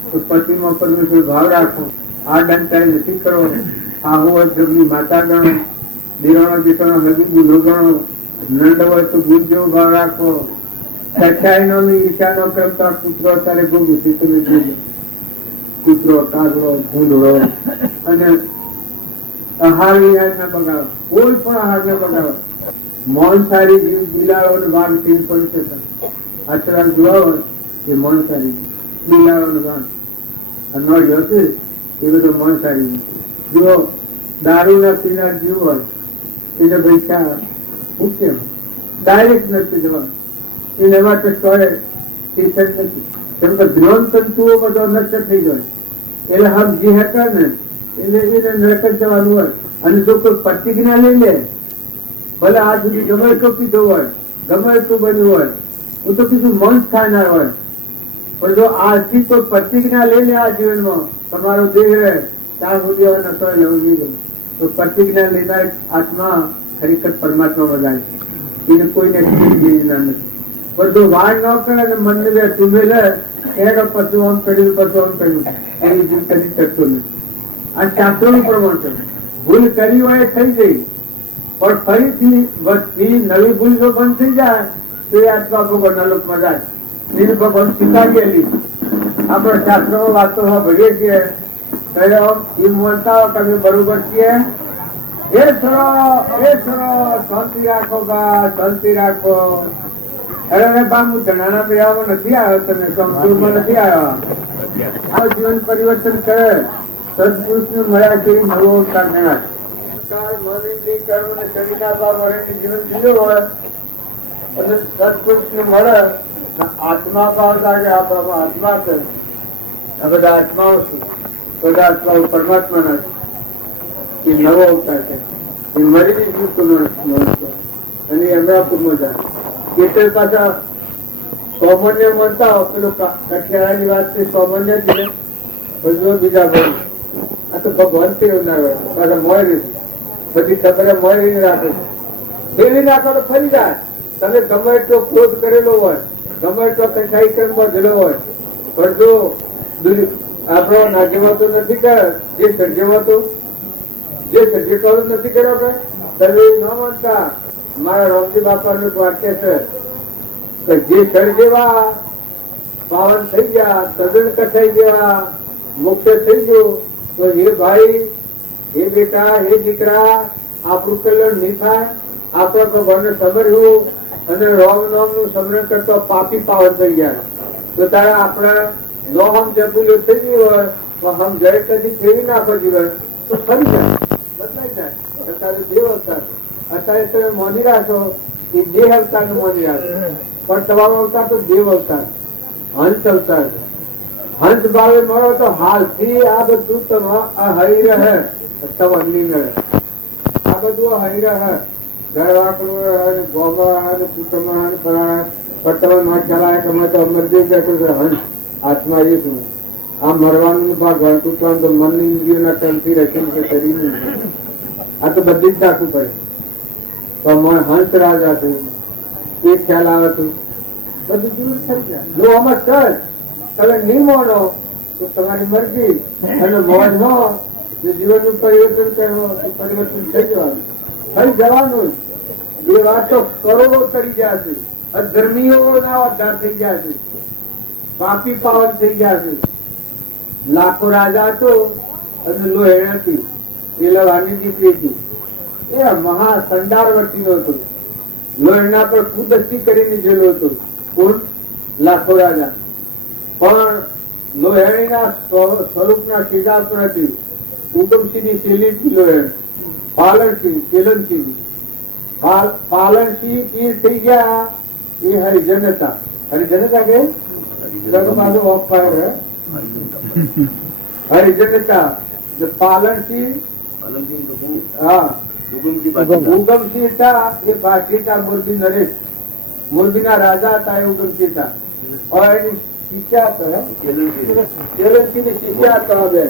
તો પતિમાં પરમેશ્વર ભાવ રાખો આ દંડ ત્યારે નથી કરો આવું હોય જગની માતા ગણો દેવાનો જેટલો હજી ગુનો ગણો નંદ હોય તો ગુણ જેવો ભાવ રાખો સચ્ચાઈ નો ઈશાનો ક્રમ તો કૂતરો અત્યારે ભોગવું છે તમે જોજો કૂતરો કાગડો ભૂંડળો અને આહાર વિહાર ના બગાડો કોઈ પણ આહાર ના બગાડો મોનસારી જીવ બિલાડો ને વાઘ ટીમ પડી શકે આચરણ જોવા હોય એ મોનસારી બિલાડો ને વાઘ અનવાડ્યો છે એ બધો મોનસારી જો દારૂ ના પીનાર જીવ હોય એને પૈસા મૂકે ડાયરેક્ટ નથી જવા એને માટે કહે ટીચર નથી કેમ કે દ્રોણ તંતુઓ બધો નષ્ટ થઈ જાય એટલે હમ જે હતા ને એને નરક જવાનું હોય અને જો કોઈ પ્રતિજ્ઞા લઈ લે ભલે આ સુધી ગમે એટલું પીધો હોય ગમે એટલું બન્યું હોય હું તો કીધું મન ખાનાર હોય પણ જો આજથી કોઈ પ્રતિજ્ઞા લઈ લે આ જીવનમાં તમારો દેહ રહે ત્યાં સુધી હવે નસો લેવું નહીં તો પ્રતિજ્ઞા લેનાર આત્મા ખરેખર પરમાત્મા વધારે છે એને કોઈને નથી પણ જો વાળ ન કરે અને મનને બે તુમે લે એનો પશુ આમ કર્યું પશુ આમ કર્યું એની ભૂલ કરી શકતો નથી. આ શાસ્ત્રોનું પ્રમાણ છે. ભૂલ કરી હોય થઈ ગઈ પણ ફરીથી વધતી નવી ભૂલ જો બંધ થઈ જાય તો એ આત્મા ભગવાનના લોકમાં જાય. એને ભગવાન સ્વીકારી આપણે શાસ્ત્રોમાં વાતો ભરીએ છીએ એમ બોલતા હો તમે બરોબર છીએ એ સરો શાંતિ રાખો બા શાંતિ રાખો. અરે બા હું ધનાના બેવામાં નથી આવ્યો તમે સંતોષમાં નથી આવ્યો. આ જીવન પરિવર્તન કરે સદપુરુષને મળ્યા છે નવો અવતાર થયા છે. મન ઇન્દ્રિય કર્મ અને શરીરના ભાવ વડે જીવન જીવ્યો હોય અને સદપુરુષને મળે આત્મા ભાવ લાગે આપણામાં આત્મા છે. આ બધા આત્માઓ છે, બધા આત્માઓ પરમાત્માના છે. એ નવો અવતાર છે. એ મરી યુક્ત અને અમરાપુરમાં જાય એટલે પાછા સૌમન્ય મળતા પેલું કઠિયારાની વાત છે. સૌમન્ય જ ને બીજા ભાઈ આ તો ભગવાન ના હોય પાછા મોડી બધી ખબર મોડી રાખે ફેરવી નાખો તો ફરી જાય. તમે ગમે એટલો ક્રોધ કરેલો હોય, ગમે એટલો કસાઈ કર્મ બધેલો હોય, પણ જો આપણો નાગેવાતો નથી કરે જે સર્જેવાતો જે સર્જેવાતો નથી કર્યો કે તમે ન માનતા. મારા રોમજી બાપા નું વાક્ય છે કે જે સર્જેવા પાવન થઈ ગયા, તદ્દન કસાઈ ગયા, મુખ્ય થઈ ગયો તો હે ભાઈ, હે બેટા, હે દીકરા, આપણું કલ્યાણ નહીં થાય. આપણા ભગવાનને સમર્યું અને રોમ નામ નું સ્મરણ કરતો પાપી પાવન થઈ ગયા. તો તારે આપણા નો હમ જબુલ્યો થઈ ગયું હોય તો હમ જય કદી ફેરી નાખો જીવન તો ફરી જાય, બદલાઈ જાય. અત્યારે દેવ અવતાર, અત્યારે તમે મોની રાખો એ દેહ અવતાર નું મોની રાખો, પણ તમારો અવતાર તો દેવ અવતાર, હંસ અવતાર. હંસ ભાવે મળો તો હાલથી આ બધું તમા હરી રહે, તમારી રહે, આ બધું હરી રહે. ઘર વાકડું ગોબા કુટુંબ પટ્ટમાં ચલાય તમે તો અમરદેવ બેઠું છે. હંસ આત્મા એ શું આ મરવાનું ભાગવાન તૂટવાનું તો મન ઇન્દ્રિયોના ટનથી રચન છે શરીર. આ તો બધી જ નાખવું પડે. પણ હંસ રાજા છે એ ખ્યાલ આવે તો બધું દૂર થઈ જાય. જો આમાં કર તમે નહીં માનો તો તમારી મરજી, અને મોજ હો જીવનનું પરિવર્તન કરો પરિવર્તન થઈ જવાનું, થઈ જવાનું. એ વાત તો કરોડો કરી ગયા છે. અધર્મીઓ ના ઉદ્ધાર થઈ ગયા છે, પાપી પાવન થઈ ગયા છે. લાખો રાજા હતો અને લોહેણ હતી, એ લવાની દીકરી હતી. એ મહા સંડારવર્તી નો હતો. લોહેણા પર કુદસ્તી કરીને જેલો હતો. કોણ? લાખો રાજા. પણ લોહેણીના સ્વરૂપના સીધા પર હતી. ઉગમસિંહ ની શેલી લોહેણ, પાલનસિંહ શેલનસિંહ. પાલનસિંહ પીર થઈ ગયા એ હરિજન હતા. હરિજન હતા કે હરિજન હતા. પાલનસિંહ હા ઉગમસિંહ હતા એ ભાટી હતા. મોરબી નરેશ, મોરબી ના રાજા હતા એ ઉગમસિંહ હતા. એની શિષ્યા હતા, શેલનસિંહ ની શિષ્યા હતા.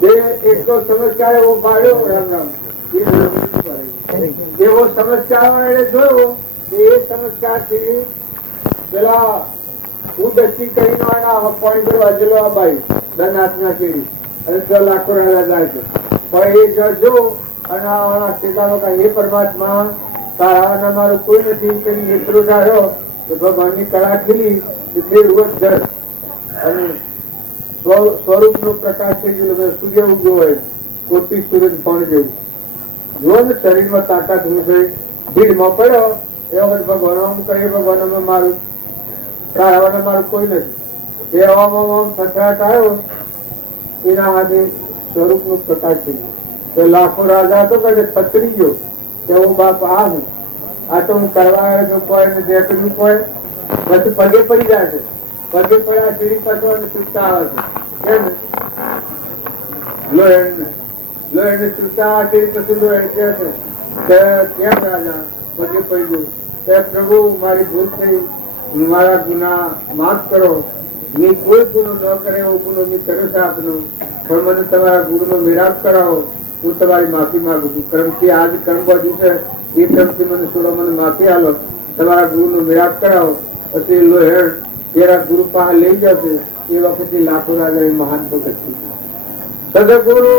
બેન એટલો સમજકાર એવો પાડ્યો, રામ રામ એવો સમજકાર એને જોયો. એ સમજકાર થી પેલા ઉદસ્તી કરીને પાણી કરવા જેલો આ બાઈ ધનાથ ના કેરી અને 6 લાખ રાજા જાય છે. પણ એ જો અને સીધા એ પરમાત્મા તારા મારું કોઈ નથી કરી એટલું ધાર્યો તો ભગવાન ની કળા ખીલી તે રોજ જળ અને સ્વરૂપ નો પ્રકાશ થઈ ગયો. સૂર્ય ઉગ્યો હોય, કોટી સૂરજ પણ જેવું જો ને શરીર માં તાકાત હોય, ભીડ માં પડ્યો એ વખત ભગવાન કહે ભગવાન અમે મારું તારા મારું કોઈ નથી. એ આમ થથરાટ આવ્યો એના હાથે સ્વરૂપ નો પ્રકાશ થઈ ગયો. તો લાખો રાજા હતો કે પતરી ગયો કે હું બાપ આ હું આ તો હું કરવા આવ્યો કોઈ દેખડ્યું કોઈ પછી પગે પડી જાય છે. પગે પડ્યા સીડી પસવાની સુસ્તા આવે છે. કેમ લો એને સુસ્તા સીડી પછી લો એટલે છે કેમ રાજા પગે પડી ગયું કે પ્રભુ મારી ભૂલ થઈ, મારા ગુના માફ કરો. મેં કોઈ ગુનો ન કરે એવો ગુનો મેં કર્યો છે આપનો, પણ મને તમારા ગુનો મિલાપ કરાવો. હું તમારી માફી માંગુ છું. કર્મથી આજ કર્મ બધું છે એ કર્મથી મને છોડો, મને માફી આલો, તમારા ગુરુ નો મિલાપ કરાવો. પછી લોહેણ તેરા ગુરુ પાસે લઈ જશે. એ વખતે લાખો રાજા એ મહાન ભગત સદગુરુ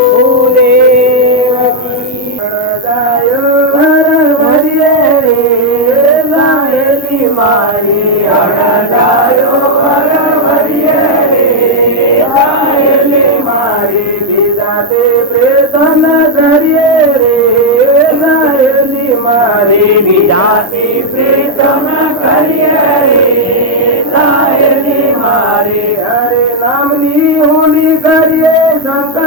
મારી અડાયો મારી બીજાતે પ્રેતન કરીએ રે ગાયલી મારી બીજાતે પ્રેતન કરીએ રે ગાયલી મારી હરે નામની હોલી કરીએ શંકર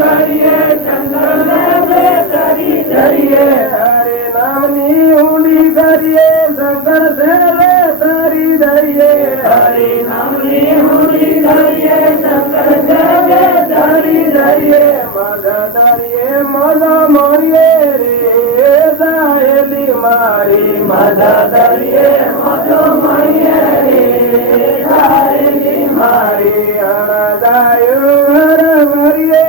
કરીએ ચંદ્રને તરી ધરીએ હરે નામની ઊંડી કરીએ શંકર સેને તરી દઈએ હરે નામની ઊંડી કરીએ શંકર સેને તરી દઈએ મદ ધરીએ મદ મોરીએ રે સાહેલી મારી મદ ધરીએ મદ મોરીએ રે સાહેલી મારી અણદાયો હર મરીએ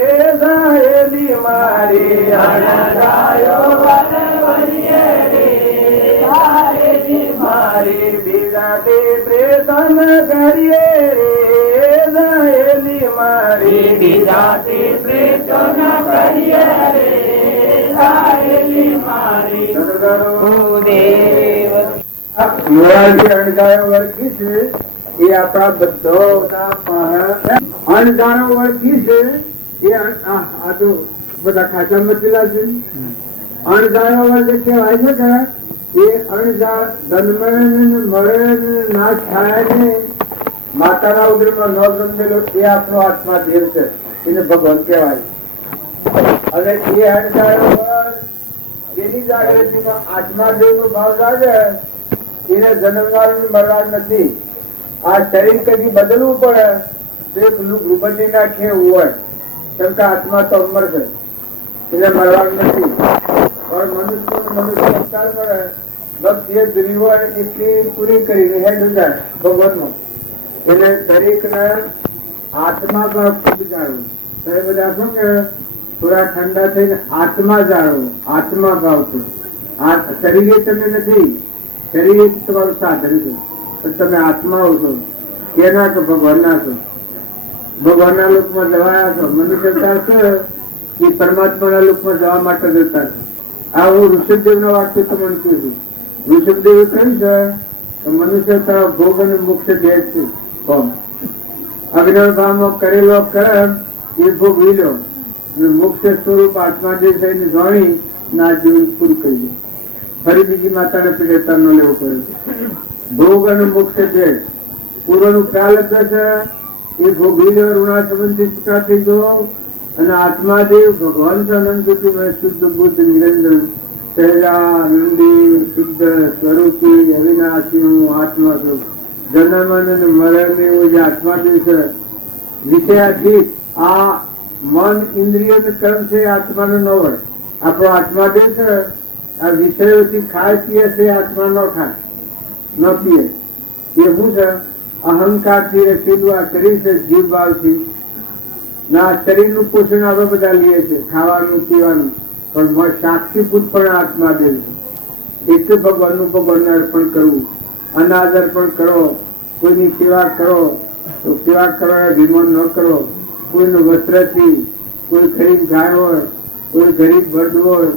રે સાહેલી મારી અણદાયો હર મરીએ રે સાહેલી મારી બીજાથી પ્રેતન કરીએ રે સાહેલી મારી બીજાથી પ્રેતન કરીએ રે સાહેલી મારી દેવ અણજાણો વર્ગી છે એ આપણા બધા અણજાણો વર્ગી છે એ આ તો બધા ખાચા મચેલા છે. અણજાણો વર્ગ કહેવાય છે કે એ મળે નાશ થાય ને માતાના ઉદરમાં ન સમજેલો એ આપણો આત્મા દેવ છે, એને ભગવાન કહેવાય. અને એ અણજાણો વર્ગ જેની જાગૃતિમાં આત્મા દેવનો ભાવ જાગે એને જન્મવાનું મરવાનું નથી. આ શરીર કદી બદલવું પડે તો એક લુગડું બદલી નાખે એવું હોય, કેમ કે આત્મા તો અમર છે, એને મરવાનું નથી. પણ મનુષ્ય અવતાર મળે બસ એ ધ્રી હોય એટલી પૂરી કરીને હેડ જાય ભગવાનમાં. એટલે દરેકને આત્મા ભાવ ખૂબ જાણવું. તમે બધા શું કે થોડા ઠંડા થઈને આત્મા જાણવું, આત્મા ભાવ છે. શરીરે તમે નથી, શરીર તમારું સાધન છે, પણ તમે આત્માઓ છો. કેના છો? ભગવાનના છો. ભગવાનના લોકમાં જવાયા છો. મનુષ્ય અવતાર છે એ પરમાત્માના લોકમાં જવા માટે જતા છે. આ હું ઋષભદેવ નો વાક્ય તમને કહું છું. ઋષભદેવે કહ્યું છે કે મનુષ્ય અવતાર ભોગ અને મોક્ષ બે જ છે. અજ્ઞાન ભાવમાં કરેલો કર્મ એ ભોગ લો, મોક્ષ સ્વરૂપ આત્મા જે છે એને જાણી ના જીવન પૂરું કરી દે. ફરી બીજી માતાને પીડેતર ન લેવો પડે. ભોગ અને મોક્ષ છે પૂર્વનું પ્રાલબ્ધ છે એ ભોગવી લો, ઋણા સંબંધથી છૂટા થઈ જાઓ. અને આત્માદેવ ભગવાન શુદ્ધ બુદ્ધ નિરંજન સહેલા નંદી શુદ્ધ સ્વરૂપી અવિનાશી હું આત્મા છું. જન્મ અને મરણ એવું જે આત્માદેવ છે વિષયાધીત આ મન ઇન્દ્રિય કર્મ છે આત્માનો ન હોય. આપણો આત્માદેવ છે આ વિષયોથી ખાય પીએ છે, આત્મા ન ખાય ન પીએ. એ શું છે? અહંકાર થી રચેલું આ શરીર છે જીવ ભાવથી. ના શરીર નું પોષણ આપણે બધા લઈએ છીએ, ખાવાનું પીવાનું, પણ સાક્ષીભૂત પણ આત્માદેવ છે. એટલે ભગવાનનું ભગવાનને અર્પણ કરવું. અનાજ અર્પણ કરો, કોઈની સેવા કરો તો સેવા કરવાના વિમોન ન કરો. કોઈનું વસ્ત્રથી, કોઈ ગરીબ ગાય હોય, કોઈ ગરીબ બળદ હોય,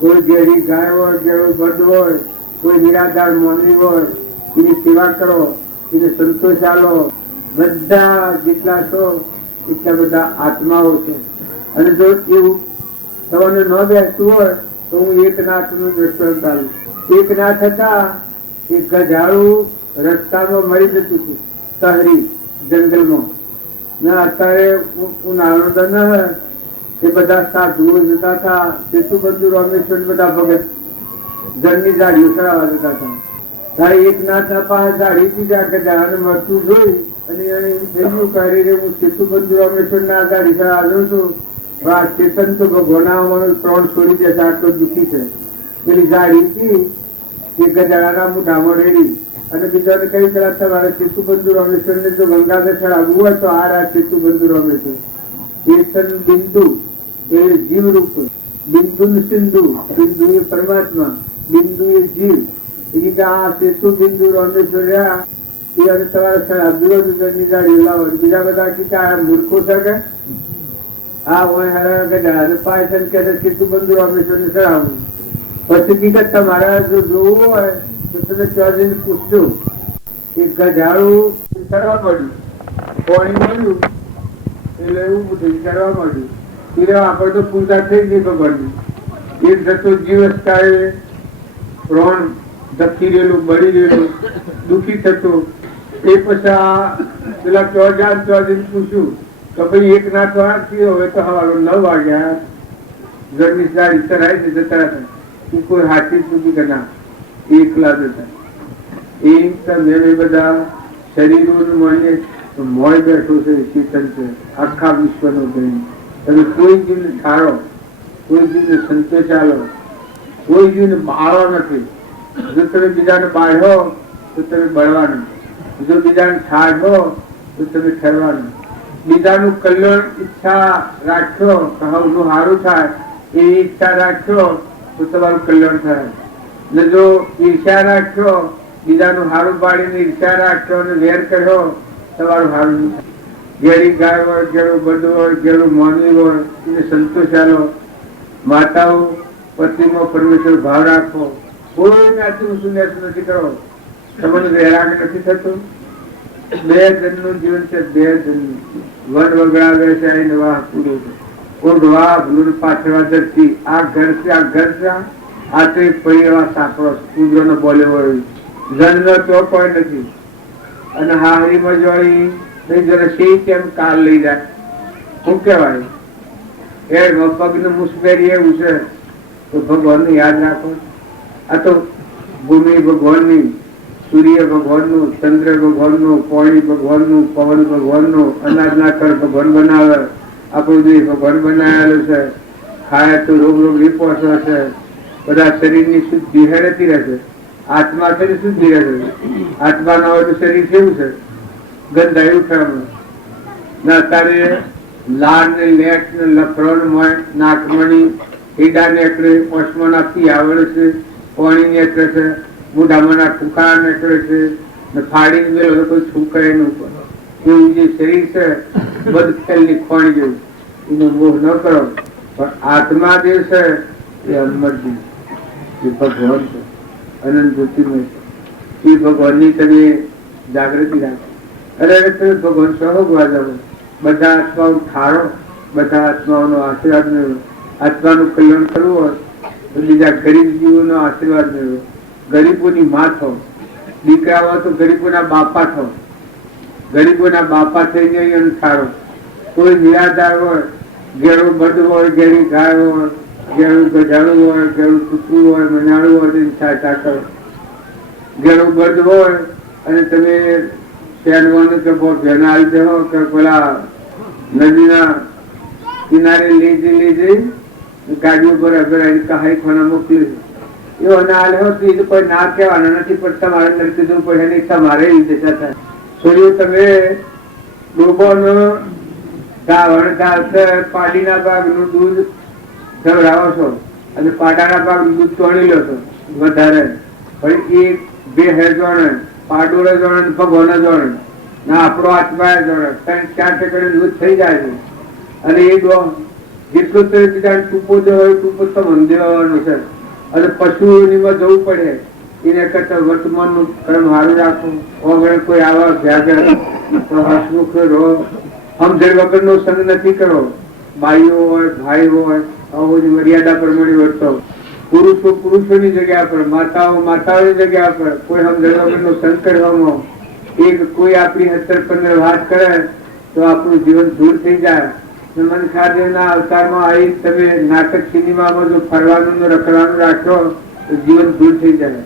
કોઈ ઘેરી ગાય હોય, ઘેરો બળદ હોય, કોઈ નિરાધાર મોનવી હોય, એની સેવા કરો, એને સંતોષ આલો. બધા જેટલા છો એટલા બધા આત્માઓ છે. અને જો એવું તમને ન બેસતું હોય તો હું એકનાથનું દ્રષ્ટાંત આપું. એકનાથ હતા, એક ગજાળું રસ્તામાં મરી જતું હતું શહેરી જંગલમાં. ના અત્યારે ઉનાળો ન એ બધા સાધુઓ જતા હતા, સેતુબંધુ રામેશ્વર બધા ભગત જળની ઝાડીઓ ચડાવવા જતા હતા. ત્યારે એકનાથ પાસે ઝાડી બીજા ગજાળાને મળતું જોઈ અને એને એમ થયું કે હું સેતુબંધુ રામેશ્વર ના ઝાડી ચડાવું છું, ચેતન તો ભગવાન ત્રણ છોડી દેશે, આટલો દુઃખી છે. પેલી ઝાડી એક ગજાળાના મોઢામાં રેડી અને બીજાને કઈ પેલા તમારે સેતુબંધુ રામેશ્વર ને જો ગંગાધર ચડાવવું હોય તો આ સેતુબંધુ રામેશ્વર. ચેતન બિંદુ એ જીવ રૂપ, બિંદુ સિંધુ, બિંદુ એ પરમાત્મા, બિંદુ એ જીવ. આ સેતુ બિંદુ રામેશ્વર રહ્યા એ અને તમારે ચડાવવું જાડી લાવો. બીજા બધા કે આ મૂર્ખો છે કે આ હોય ગજાળાને પાય કે સેતુબંધુ રામેશ્વર ને ચડાવવું. પછી બીજા તમારે જો જોવું હોય તો તમે ત્યાં પૂછજો. એક ગજાળું ચડવા મળ્યું, પાણી મળ્યું એટલે એવું બધું ચડવા મળ્યું. આપણે તો પૂજા થઈ ગઈ ભગવાનની. એક જતો જીવસ કાળે પ્રાણ ધકી રહેલું, બળી રહેલું, દુઃખી થતું. એ પછી પેલા ચોજાન પૂછ્યું તો ભાઈ એક નાથ થયો હવે તો હવાલો 9 વાગ્યા ઘરની ચાર ઈચ્છા થાય છે જતા હતા એ કોઈ હાથી સુધી કે ના એકલા જતા એ તમે બધા શરીરોનું માનીએ તો મોય બેઠો છે ચેતન છે આખા વિશ્વનો પ્રેમ તમે કોઈ જીવને ઠારો કોઈ જીવને સંતોષાલો કોઈ જીવને બાળો નથી જો તમે બીજાને બાળો તો તમે બળવાના જો બીજાને ઠાડો તો તમે ઠરવાના બીજાનું કલ્યાણ ઈચ્છા રાખ્યો કહું સારું થાય એ ઈચ્છા રાખ્યો તો તમારું કલ્યાણ થાય ને જો ઈર્ષ્યા રાખ્યો બીજાનું હારું પાડીને ઈર્ષ્યા રાખ્યો અને વેર કર્યો તમારું હારું નહીં થાય. ઘેરી ગાય હોય ઘેરું બધું હોય ઘેરું માનવી હોય એને સંતોષાલો માતાઓ પતિમાં પરમેશ્વર ભાવ રાખો કોઈ નાચું સુનેસ નથી કરો તમને વૈરાગ નથી થતું. 2 જણનું જીવન છે 2 જણનું વન વગડાવે છે આઈને વાહ પૂરું કોણ વાહ ભૂલ પાછળ ધરતી આ ઘર છે આ ઘર છે આ તો એક પરિવાર સાંકળો કુદરતનો બોલ્યો હોય જન્મ તો કોઈ નથી અને હારીમાં જોઈ નહીં જરા શી કેમ કાલ લઈ જાય શું કહેવાય એ પગનું મુસબેરી એવું છે તો ભગવાનને યાદ રાખો. આ તો ભૂમિ ભગવાનની સૂર્ય ભગવાનનું ચંદ્ર ભગવાનનું પાણી ભગવાનનું પવન ભગવાનનું અનાજના કર ભગવાન બનાવે આપણું દેહ ભગવાન બનાવેલું છે ખાય તો રોગ નહીં પહોંચે છે બધા શરીરની શુદ્ધિ હેરતી રહેશે આત્મા છે શુદ્ધિ રહેશે આત્મા ના હોય તો શરીર કેવું છે ગંધાયું થવાનું ના તારે લાળ ને લેટ ને લફરણ નાકમણી ઈડા નીકળે ઓસમાં નાખી આવડે છે પાણી નીકળે છે મોઢામાં કુકા નીકળે છે ને ફાડીને મેળવે કોઈ છૂકાય ન ઉપર એવું જે શરીર છે બદખેલની ખોણી જેવું એનો મોહ ન કરો પણ આત્મા જે છે એ અમરજી એ ભગવાન છે અનંત જ્યોતિમય છે એ ભગવાનની તમે જાગૃતિ રાખો અરે તમે ભગવાન સહગવા જાઓ બધા આત્માઓ ઠારો બધા આત્માઓનો આશીર્વાદ મેળવો આત્માનું કલ્યાણ કરવું હોય તો બીજા ગરીબ જીવોનો આશીર્વાદ મેળવો ગરીબોની માં થો દીકરા હોય તો ગરીબોના બાપા થો ગરીબોના બાપા થઈને અહીંયા ઠારો કોઈ નિરાધાર હોય ઘેરું બધ હોય ઘેરી ગાય હોય ઘેરું ગજાડું હોય ઘેરું કૂતરું હોય મનાડું હોય તેની સહાયતા કરો ઘેરું બધ હોય અને તમે શહેરવાનું કે બહુ ભેના આવી જાઓ કે પેલા નદીના કિનારે લઈ જઈ ગાડીઓ પર અગર કહાઈ ખોના મોકલી એવો ના હાલ તો કોઈ ના કહેવાના નથી પણ તમારે અંદર કીધું પડે નહીં તમારે દશા થાય. છોડ્યું તમે ડોબોનો ધાવણ ધાવશે પાડીના ભાગનું દૂધ ધવરાવો છો અને પાડાના ભાગનું દૂધ તોડી લો છો વધારે પણ એ 2 હે જોડે પાડોળે જોડે ભગવાન જોડે ના આપણો આત્મા જોડે 3-4% દૂધ થઈ જાય છે અને એ જેટલું તો બીજા ટૂંપો જો હોય ટૂંપો તો મંદિરવાનું છે અને પશુઓનીમાં જવું પડે એને કરતા વર્તમાનનું કર્મ સારું રાખવું વગર કોઈ આવા વ્યાઘર તો હસમુખ રહો સમજણ વગરનો સંગ નથી કરો ભાઈઓ હોય ભાઈ હોય આવો મર્યાદા પ્રમાણે વર્તો પુરુષો પુરુષોની જગ્યા પર માતાઓ માતાઓની જગ્યા પર કોઈ સમજણ વગરનો સંગ કરવામાં એક કોઈ આપણી 17-15 વાત કરે તો આપણું જીવન દૂર થઈ જાય. મનખાદેવના અવતારમાં આવી તમે નાટક સિનેમામાં જો ફરવાનું રખડવાનું રાખો તો જીવન દૂર થઈ જાય.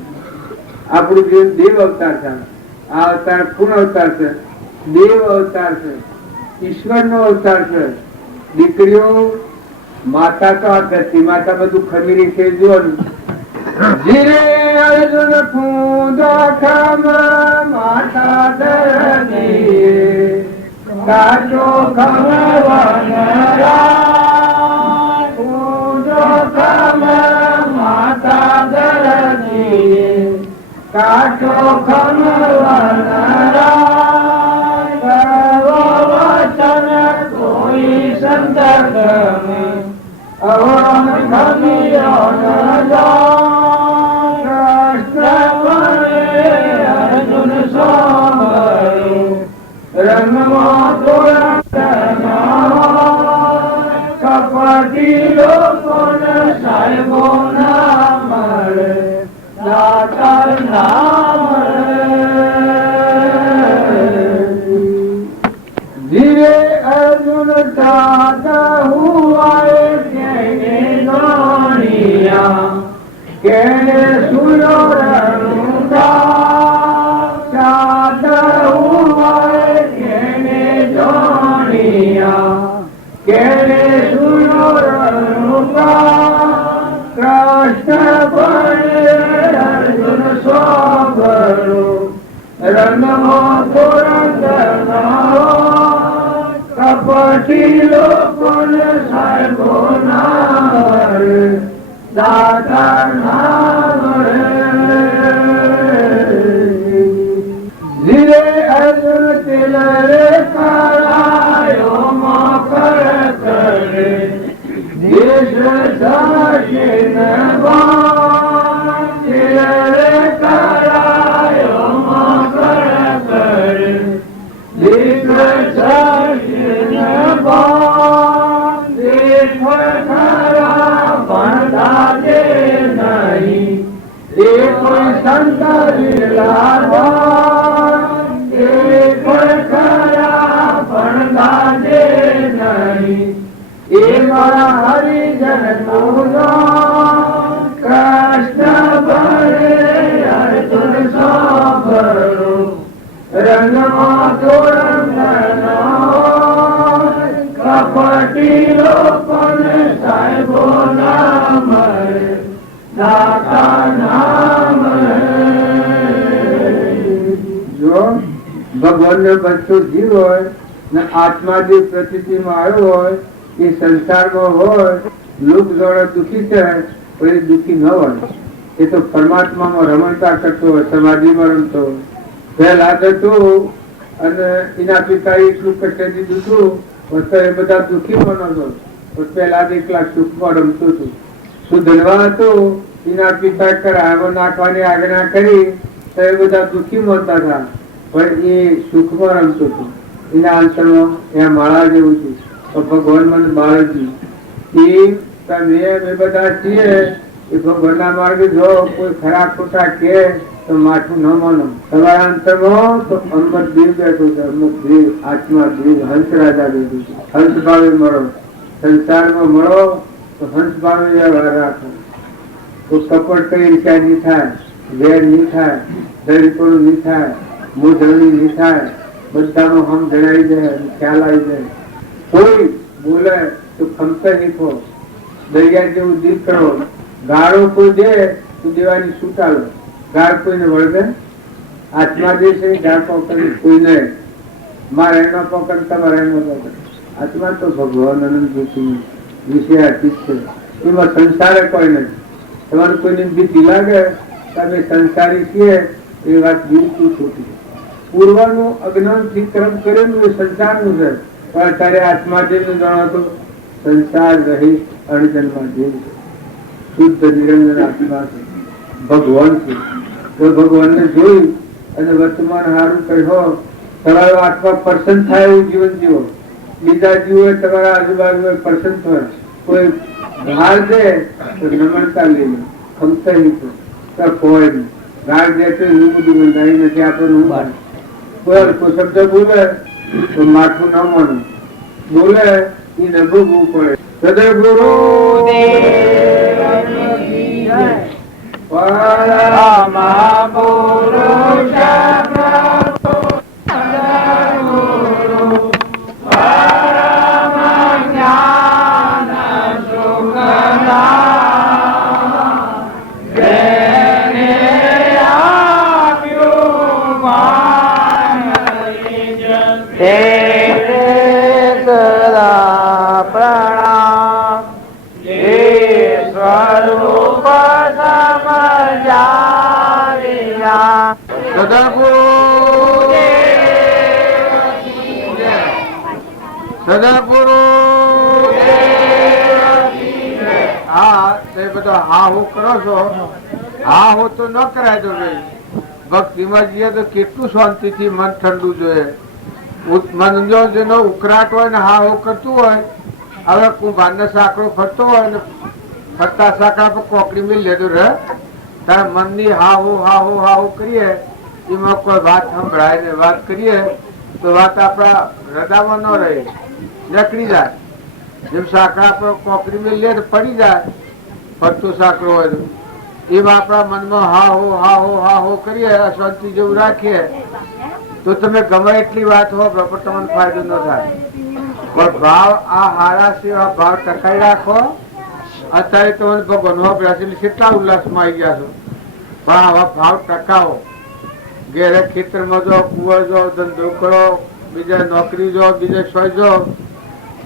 આપણું જીવન દેવ અવતાર છે. આ અવતાર પૂર્ણ અવતાર છે, દેવ અવતાર છે, ઈશ્વરનો અવતાર છે. દીકરીઓ માતા તો આ ધરતી માતા બધું ખમીરી છે જોવાનું ધીરે અર્જુન કુંદો ખમ માતા ધરતી કાચો ખમવનરા કુંદો ખમ માતા ધરતી કાચો ખમવનરા વચન કોઈ સંત ગમે અવમ ખમીરો ન અર્જુન સોમરે રંગમાં કપટી લોકોને સાહેબો ના મળે દાતાર ના મળે ધીરે અર્જુન કેને સુનો રણુકા કૃષ્ણ પણ અર્જુન સોગરું રણમાં કપટી લોકોને સાહેબો નામ દાતા નામ ધીરે અર્જુન તિલ રે કરાયો મકર કરે દેશ દાશીન બાણ તિલ રે કરાયો મકર કરે દેશ દાશીન બાણ દેશ ખરા બંધાજે નહીં એ કોઈ સંત લીલા હરિજન કૃષ્ણ ભરે અર્જુન સાંભળો રંગમાં તોરણ કપટી લોકોને સાહેબો નામ દાતા નામ જો ભગવાન નો બચ્ચો જીવ હોય ને આત્મા જે પ્રતિમાં આવ્યો હોય એ સંસારમાં હોય લોક જોડે દુઃખી છે પણ એ દુઃખી ન હોય એ તો પરમાત્મામાં રમણતા કરતો હોય સમાધિમાં રમતો હોય પહેલા હતું અને એના પિતા એટલું કષ્ટ દીધું હતું એ બધા દુઃખી પણ હતો પહેલા એકલા સુખમાં રમતું હતું શું ધનવા હતું એના પિતા કરાવો નાખવાની આજ્ઞા કરી તો એ બધા દુઃખી મળતા હતા પણ એ સુખમાં રમતું હતું એના અંતરમાં ત્યાં માળા જેવું છે તો ભગવાન મને બાળજી અમે બધા છીએ એ ભગવાનના માર્ગે જો કોઈ ખરા ખોટા કે તો માથું ન માનો તમારા અંતરમાં તો અમર દેવ બેઠું છે અમુક દેવ આત્મા દેવ હંસ રાજા બેઠું છે હંસ ભાવે મળો સંસારમાં મળો તો હંસ ભાવે વ્યવહાર રાખો તો કપટ કઈ ઈચ્છા નહીં થાય વેર નહીં થાય દરિપણું નહીં થાય મોઢણી નહીં થાય બધામાં હમ જણાવી જાય ખ્યાલ આવી જાય કોઈ બોલે તો ખમતા શીખો દરિયા જેવું દિલ કરો ગાળો કોઈ દે તો દેવાની છૂટાલો ગાળ કોઈને વળગે આત્મા જે છે ગાળ પકડી કોઈ નહીં મારે એનો પકડ તમારે એનો પકડ આત્મા તો ભગવાન અનંત વિષય અતીત છે એમાં સંસારે કોઈ નહીં તમારે કોઈને ભીતિ લાગે તમે સંસારી છીએ એ વાત બિલકુલ ખોટી પૂર્વનું અજ્ઞાનથી કર્મ કરેલું એ સંસારનું છે પણ અત્યારે આત્માદેવનું જણાવતો સંસાર રહી અણજન્મા દેવ છે શુદ્ધ નિરંજન આત્મા છે ભગવાન છે તો ભગવાનને જોઈ અને વર્તમાન હારું કહ્યો તમારો આત્મા પ્રસન્ન થાય એવું જીવન જીવો બીજા જીવો તમારા આજુબાજુ પ્રસન્ન થાય કોઈ ગાળ દે તો નમ્રતા લઈ લો ખમતા નહીં કોઈ નહીં ગાળ દે તો એવું બધું બંધાઈ નથી આપણને કોઈ શબ્દ બોલે તો માથું ન માનું બોલે એ ન ભોગવું પડે સદગુરુ ભક્તિમાં જઈએ તો કેટલું શાંતિથી મન ઠંડુ જોઈએ મન જેનો ઉકળાટ હોય ને હા હો કરતું હોય હવે કુંભારનો સાંકળો ફરતો હોય ને ફરતા સાંકળા પર કોકડી મિલ લેતો રહે તારે મનની હા હો કરીએ એમાં કોઈ વાત સંભળાય ને વાત કરીએ તો વાત આપણા હૃદયમાં ન રહે નીકળી જાય જેમ સાંકળા પર કોકડી મિલ લે પડી જાય ફરતું સાંકળો હોય એમાં આપણા મનમાં હા હો કરીએ અશાંતિ જેવું રાખીએ તો તમે ગમે એટલી વાત હો પણ તમને ફાયદો ન થાય પણ ભાવ આ હારા સેવા ભાવ ટકાઈ રાખો. અત્યારે તો ભગવાન વાપર્યા છે એટલે કેટલા ઉલ્લાસમાં આવી ગયા છો, પણ આવા ભાવ ટકાવો. ઘેરે ખેતરમાં જો, કુંવર જો, ધંધો કરો, બીજા નોકરી જો, બીજે સોય જો,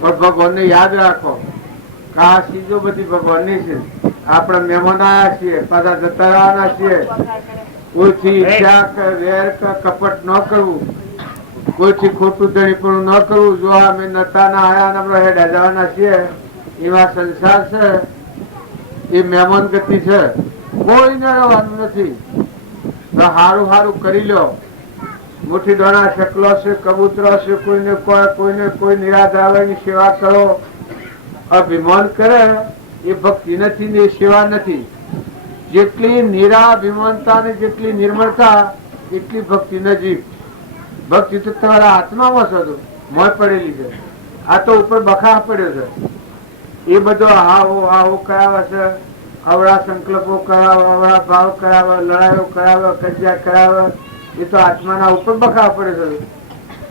પણ ભગવાનને યાદ રાખો કે આ ચીજો બધી ભગવાનની છે. આપણે મહેમાન આવ્યા છીએ, પાછા જતા રહેવાના છીએ. કોઈથી ઈચ્છા કે વેર કે કપટ ન કરવું, કોઈથી ખોટું ધણીપણું ન કરવું. જો અમે નતા ના આયા આપણે હેડા જવાના છીએ. એવા સંસાર છે, એ મહેમાન ગતિ છે, કોઈને રહેવાનું નથી. હારું હારું કરી લો. મુઠ્ઠી દોણા શકલો છે, કબૂતરો છે, કોઈને કોઈ નિરાધારની સેવા કરો. અભિમાન કરે એ ભક્તિ નથી ને એ સેવા નથી. જેટલી નિરાભિમાનતા ને જેટલી નિર્મળતા એટલી ભક્તિ નજીક. ભક્તિ તો તમારા આત્મામાં છે, મોય પડેલી છે. આ તો ઉપર બખા પડ્યો છે. એ બધો આવો કરાવે છે, અવળા સંકલ્પો કરાવે, અવળા ભાવ કરાવે, લડાઈઓ કરાવે, કજિયા કરાવે. એ તો આત્માના ઉપર બખા પડે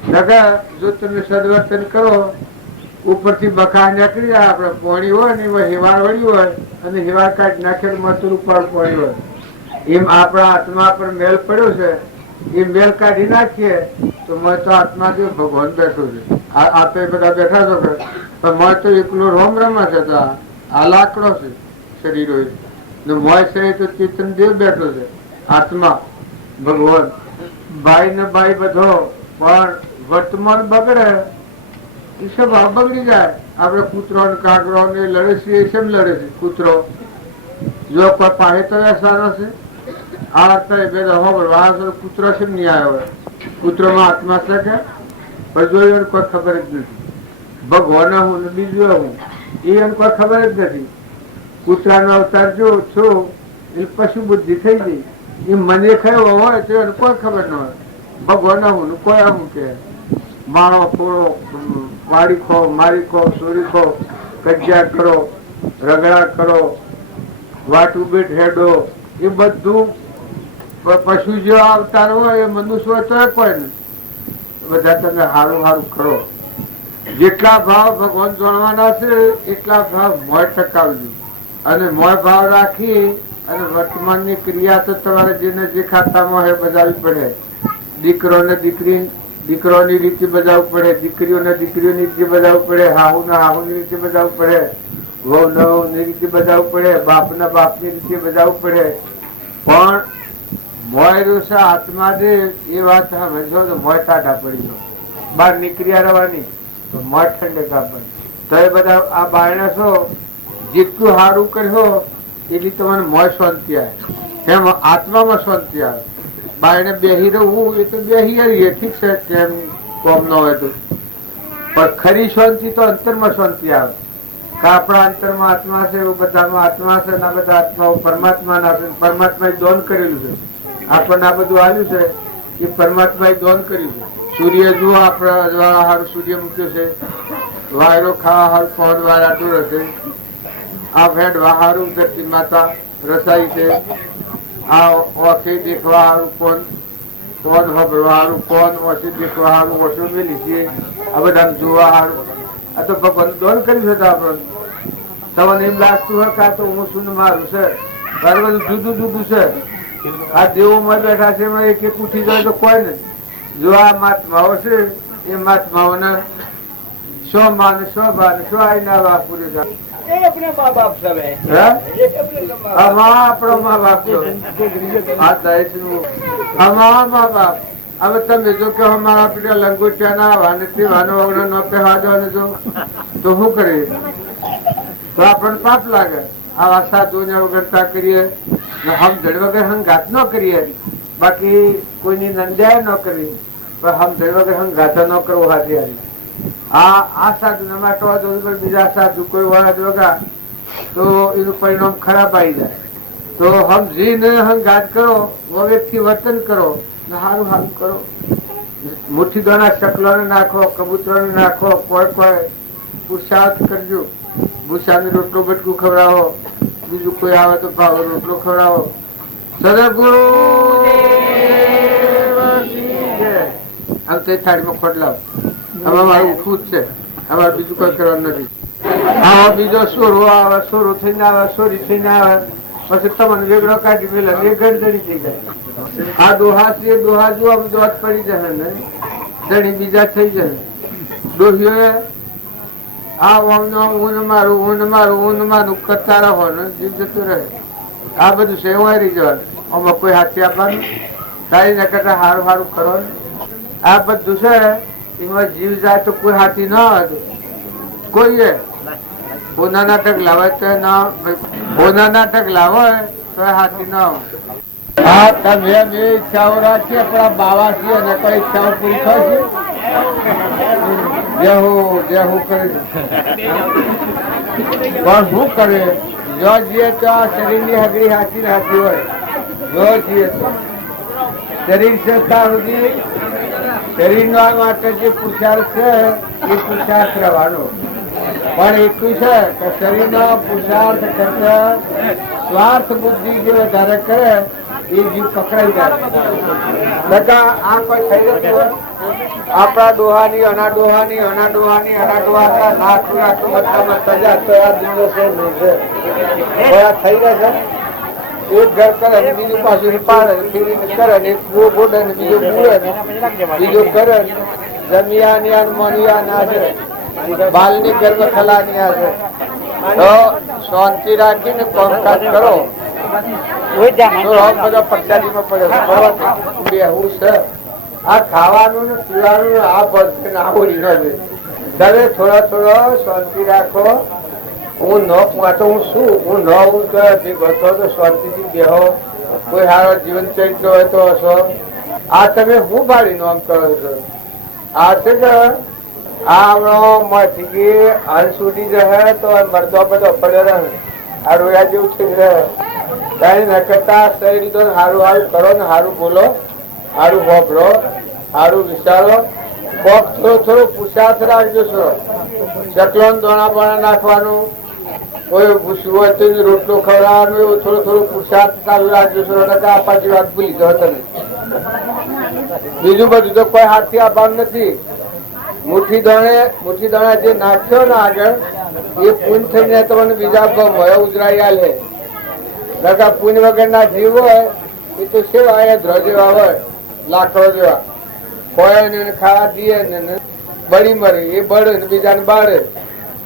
છે. જો તમે સદવર્તન કરો, ઉપરથી બખા નીકળી જાય. આપડે પોણી હોય ને એમાં હિવાર વળ્યું હોય અને હિવાર કાઢી નાખે મથુર ઉપર પોણી હોય, એમ આપણા આત્મા પર મેલ પડ્યો છે. એ મેલ કાઢી નાખીએ તો મેં તો આત્મા જે ભગવાન બેઠો છે. આપે બધા બેઠા છો પણ મેં તો એકલો રોમ રમા છે. તો આ લાકડો છે શરીર હોય, મોય છે તો ચેતન દેવ બેઠો છે. આત્મા ભગવાન ભાઈ ને ભાઈ બધો, પણ વર્તમાન બગડે એ સ્વભાવ બગડી જાય. આપડે કૂતરો ને કાગરો ને લડે છે, એ કેમ લડે છે? કૂતરો જો કોઈ પાસે તો સારો છે. આ કૂતરો કેમ નહીં આવ્યો? કૂતરો માં આત્મા છે કે જોયું કોઈ ખબર જ નથી. ભગવાન હું બીજું હું એ કોઈ ખબર જ નથી. કૂતરા નો અવતાર જો છું એ પશુ બુદ્ધિ થઈ ગઈ. એ મને કયો હોય તો એને કોઈ ખબર ન હોય. ભગવાન હું કોઈ આવું કે મારો ખોળો, વાડી ખો, મારી ખો, સોરી ખો, કજિયા કરો, રગડા કરો, વાટું બેટ હેડો, એ બધું પશુ જેવો અવતાર હોય એ મનુષ્ય હોય તો કોઈ નહીં. બધા તમે સારું સારું કરો. જેટલા ભાવ ભગવાન જાણવાના છે એટલા ભાવ મોય ટકાવજો. અને મોય ભાવ રાખી અને વર્તમાનની ક્રિયા તો તમારે જેને જે ખાતામાં હોય બજાવવી પડે. દીકરોને દીકરોની રીતે બજાવવું પડે, દીકરીઓને દીકરીઓની રીતે બજાવવું પડે, હાહુને હાહુની રીતે બજાવવું પડે, વહુની રીતે બજાવવું પડે, બાપના બાપની રીતે બજાવવું પડે. પણ મોય રોષા આત્મા દે એ વાત સમજો તો મોય ટાઢા પડી ગયો. બહાર નીકળ્યા રહેવાની તો મોય ઠંડે કાપડ. તો એ બધા આ બાયણા છો જેટલું સારું કર્યો એટલી તમને મોય શાંતિ આવે. એમ આત્મામાં શાંતિ આવે. બાયણે બેહી રહું એ તો બેહી રહીએ, ઠીક છે, કેમ કોમ ન હોય તો. પણ ખરી શાંતિ તો અંતરમાં શાંતિ આવે. કે આપણા અંતરમાં આત્મા છે, એવું બધામાં આત્મા છે, ના બધા આત્માઓ પરમાત્મા ના છે. પરમાત્મા દોન કરેલું છે. આપણને આ બધું આવ્યું છે એ પરમાત્મા દોન કર્યું છે. સૂર્ય જુઓ આપડે હારું સૂર્ય મૂક્યો છે. વાયરો ખાવા હારું ફોન વાળા દૂર હશે. આ ભેડ હારું ધરતી માતા રસાઈ છે. આ ઓછી દેખવા હારું કોણ ભરવા હારું, કોણ ઓછી દેખવા હારું ઓછું મેલી છે. આ બધા જોવા હારું આ તો ભગવાન દોન કર્યું છે. આપડે તમને એમ લાગતું હોય કે આ તો હું શું મારું છે, બધું જુદું જુદું છે. આ દેવોમાં બેઠા છે એમાં એક એક ઉઠી જાય તો કોઈ નહીં. જો આ મહાત્માઓ છે એ મહાત્માઓને સ્વમાન સ્વભાન સ્વ આઈના વાપુરે આપણો મા બાપ મા બાપ. હવે તમે જો કે અમારા પેલા લંગોટિયા ના વાનથી વાનો વગર ન પહેવા દો તો શું કરીએ? તો આપણને પાપ લાગે. આવા સાધુને વગરતા કરીએ, સમજણ વગર હંગાત ન કરીએ. બાકી કોઈની નંદ્યાય ન કરવી, પણ સમજણ વગર હંગાતા ન કરવો. હાથી આ સાધુ ને માટો બીજા સાધુ કોઈ વળદ વગા તો એનું પરિણામ ખરાબ આવી જાય. તો સમજીને હંગાત કરો, વગેરેથી વર્તન કરો, સારું સારું કરો. મુઠ્ઠી દાણા શકલો ને નાખો, કબૂતરો ને નાખો, કોઈ પુરુષાર્થ કરજો. ભૂસાને રોટલો બટકું ખવડાવો, બીજું કોઈ આવે તો ભાવ રોટલો ખવડાવો. સદગુરુ આમ તો થાળીમાં ખોટલાવ. હવે મારું ઉઠવું જ છે. અમારે બીજું કોઈ કરવાનું નથી. આવો બીજો સોરો આવે, સોરો થઈને આવે, સોરી થઈને આવે, પછી તમને વેગળો કાઢી પેલા બે ગરદડી થઈ જાય. આ દોહા છે દોહા જો આમ દોત પડી જશે ને ધણી બીજા થઈ જશે. ડોહીઓએ આ ઊન મારું કરતા રહો ને જીવ જતું રહે. આ બધું સેવાઈ જવાનું. આમાં કોઈ હાથી આપવાનું તારી ને કરતા સારું સારું કરો. આ બધું છે એમાં જીવ જાય તો કોઈ હાથી ના આવે. કોઈએ બોના નાટક લાવે તો ના, બોના નાટક લાવો તો હાથી ના આવે. હા, તમે બે ઈચ્છાઓ રાખીએ આપણા બાવા છીએ અને કઈ ઈચ્છાઓ પૂરી થશે જેવું કરે પણ શું કરે. જો જઈએ તો આ શરીરની હગડી હાથી રાખી હોય. જો જઈએ તો શરીર છે ત્યાં સુધી શરીર માટે જે પુરુષાર્થ છે એ પુરુષાર્થ રહેવાનો. પણ એટલું છે કે શરીરનો પુરુષાર્થ કરતા સ્વાર્થ બુદ્ધિ જે વધારે કરે એ જીવ પકડાઈ જાય. આ કોઈ થઈ જતું આપણા ડોહાની અના ડોહાની થઈ રહેશે. એક ઘર કરે બીજું પાછું પાડે ફેરીને કરે ને કુવો ગોડે ને બીજું બુડે બીજું કરે. જમિયા મનિયા ના છે બાલની ગર્ભ ખલાની આ છે. તો શાંતિ રાખીને કામકાજ કરો. બધા પ્રસાદીમાં પડે હું છે આ ખાવાનું ને પીવાનું આ બધું આવડી ન જોઈએ. તમે થોડા શાંતિ રાખો. હું ન વાંચો હું શું હું ન હું તો શાંતિથી બેહો. કોઈ સારો જીવન ચરિત્ર હોય તો હશો. આ તમે હું ભાડી નો આમ કરો છો. આ છે કે આ સુધી રહે તો મરદો બધો પડ્યો રહે. આ રોયા જેવું છે રહે. કઈ ન કરતા શરીર તો સારું સારું કરો ને સારું બોલો, સારું વાપરો, સારું વિચારો. કોક થોડો પુરુષાર્થ રાખજો છો. ચકલો દોણા બોણા નાખવાનું, કોઈ ભૂસવું હોય તો રોટલો ખવડાવવાનું, એવું થોડું પુરુષાર્થ ચાલુ રાખજો છો. પાછી વાત ભૂલી જાઓ તમે. બીજું બધું તો કોઈ હાથથી આપવાનું નથી. મુઠ્ઠી દાણા જે નાખ્યો ને આગળ એ પૂન થઈને તમને બીજા ભય ઉજરાઈ આલે. પૂન વગર ના જીવ હોય એ તો સેવા ધ્રો જેવા હોય, લાકડો જેવા ખોય ખાવા દઈએ ને બળી મરે. એ બળે ને બીજાને બાળે.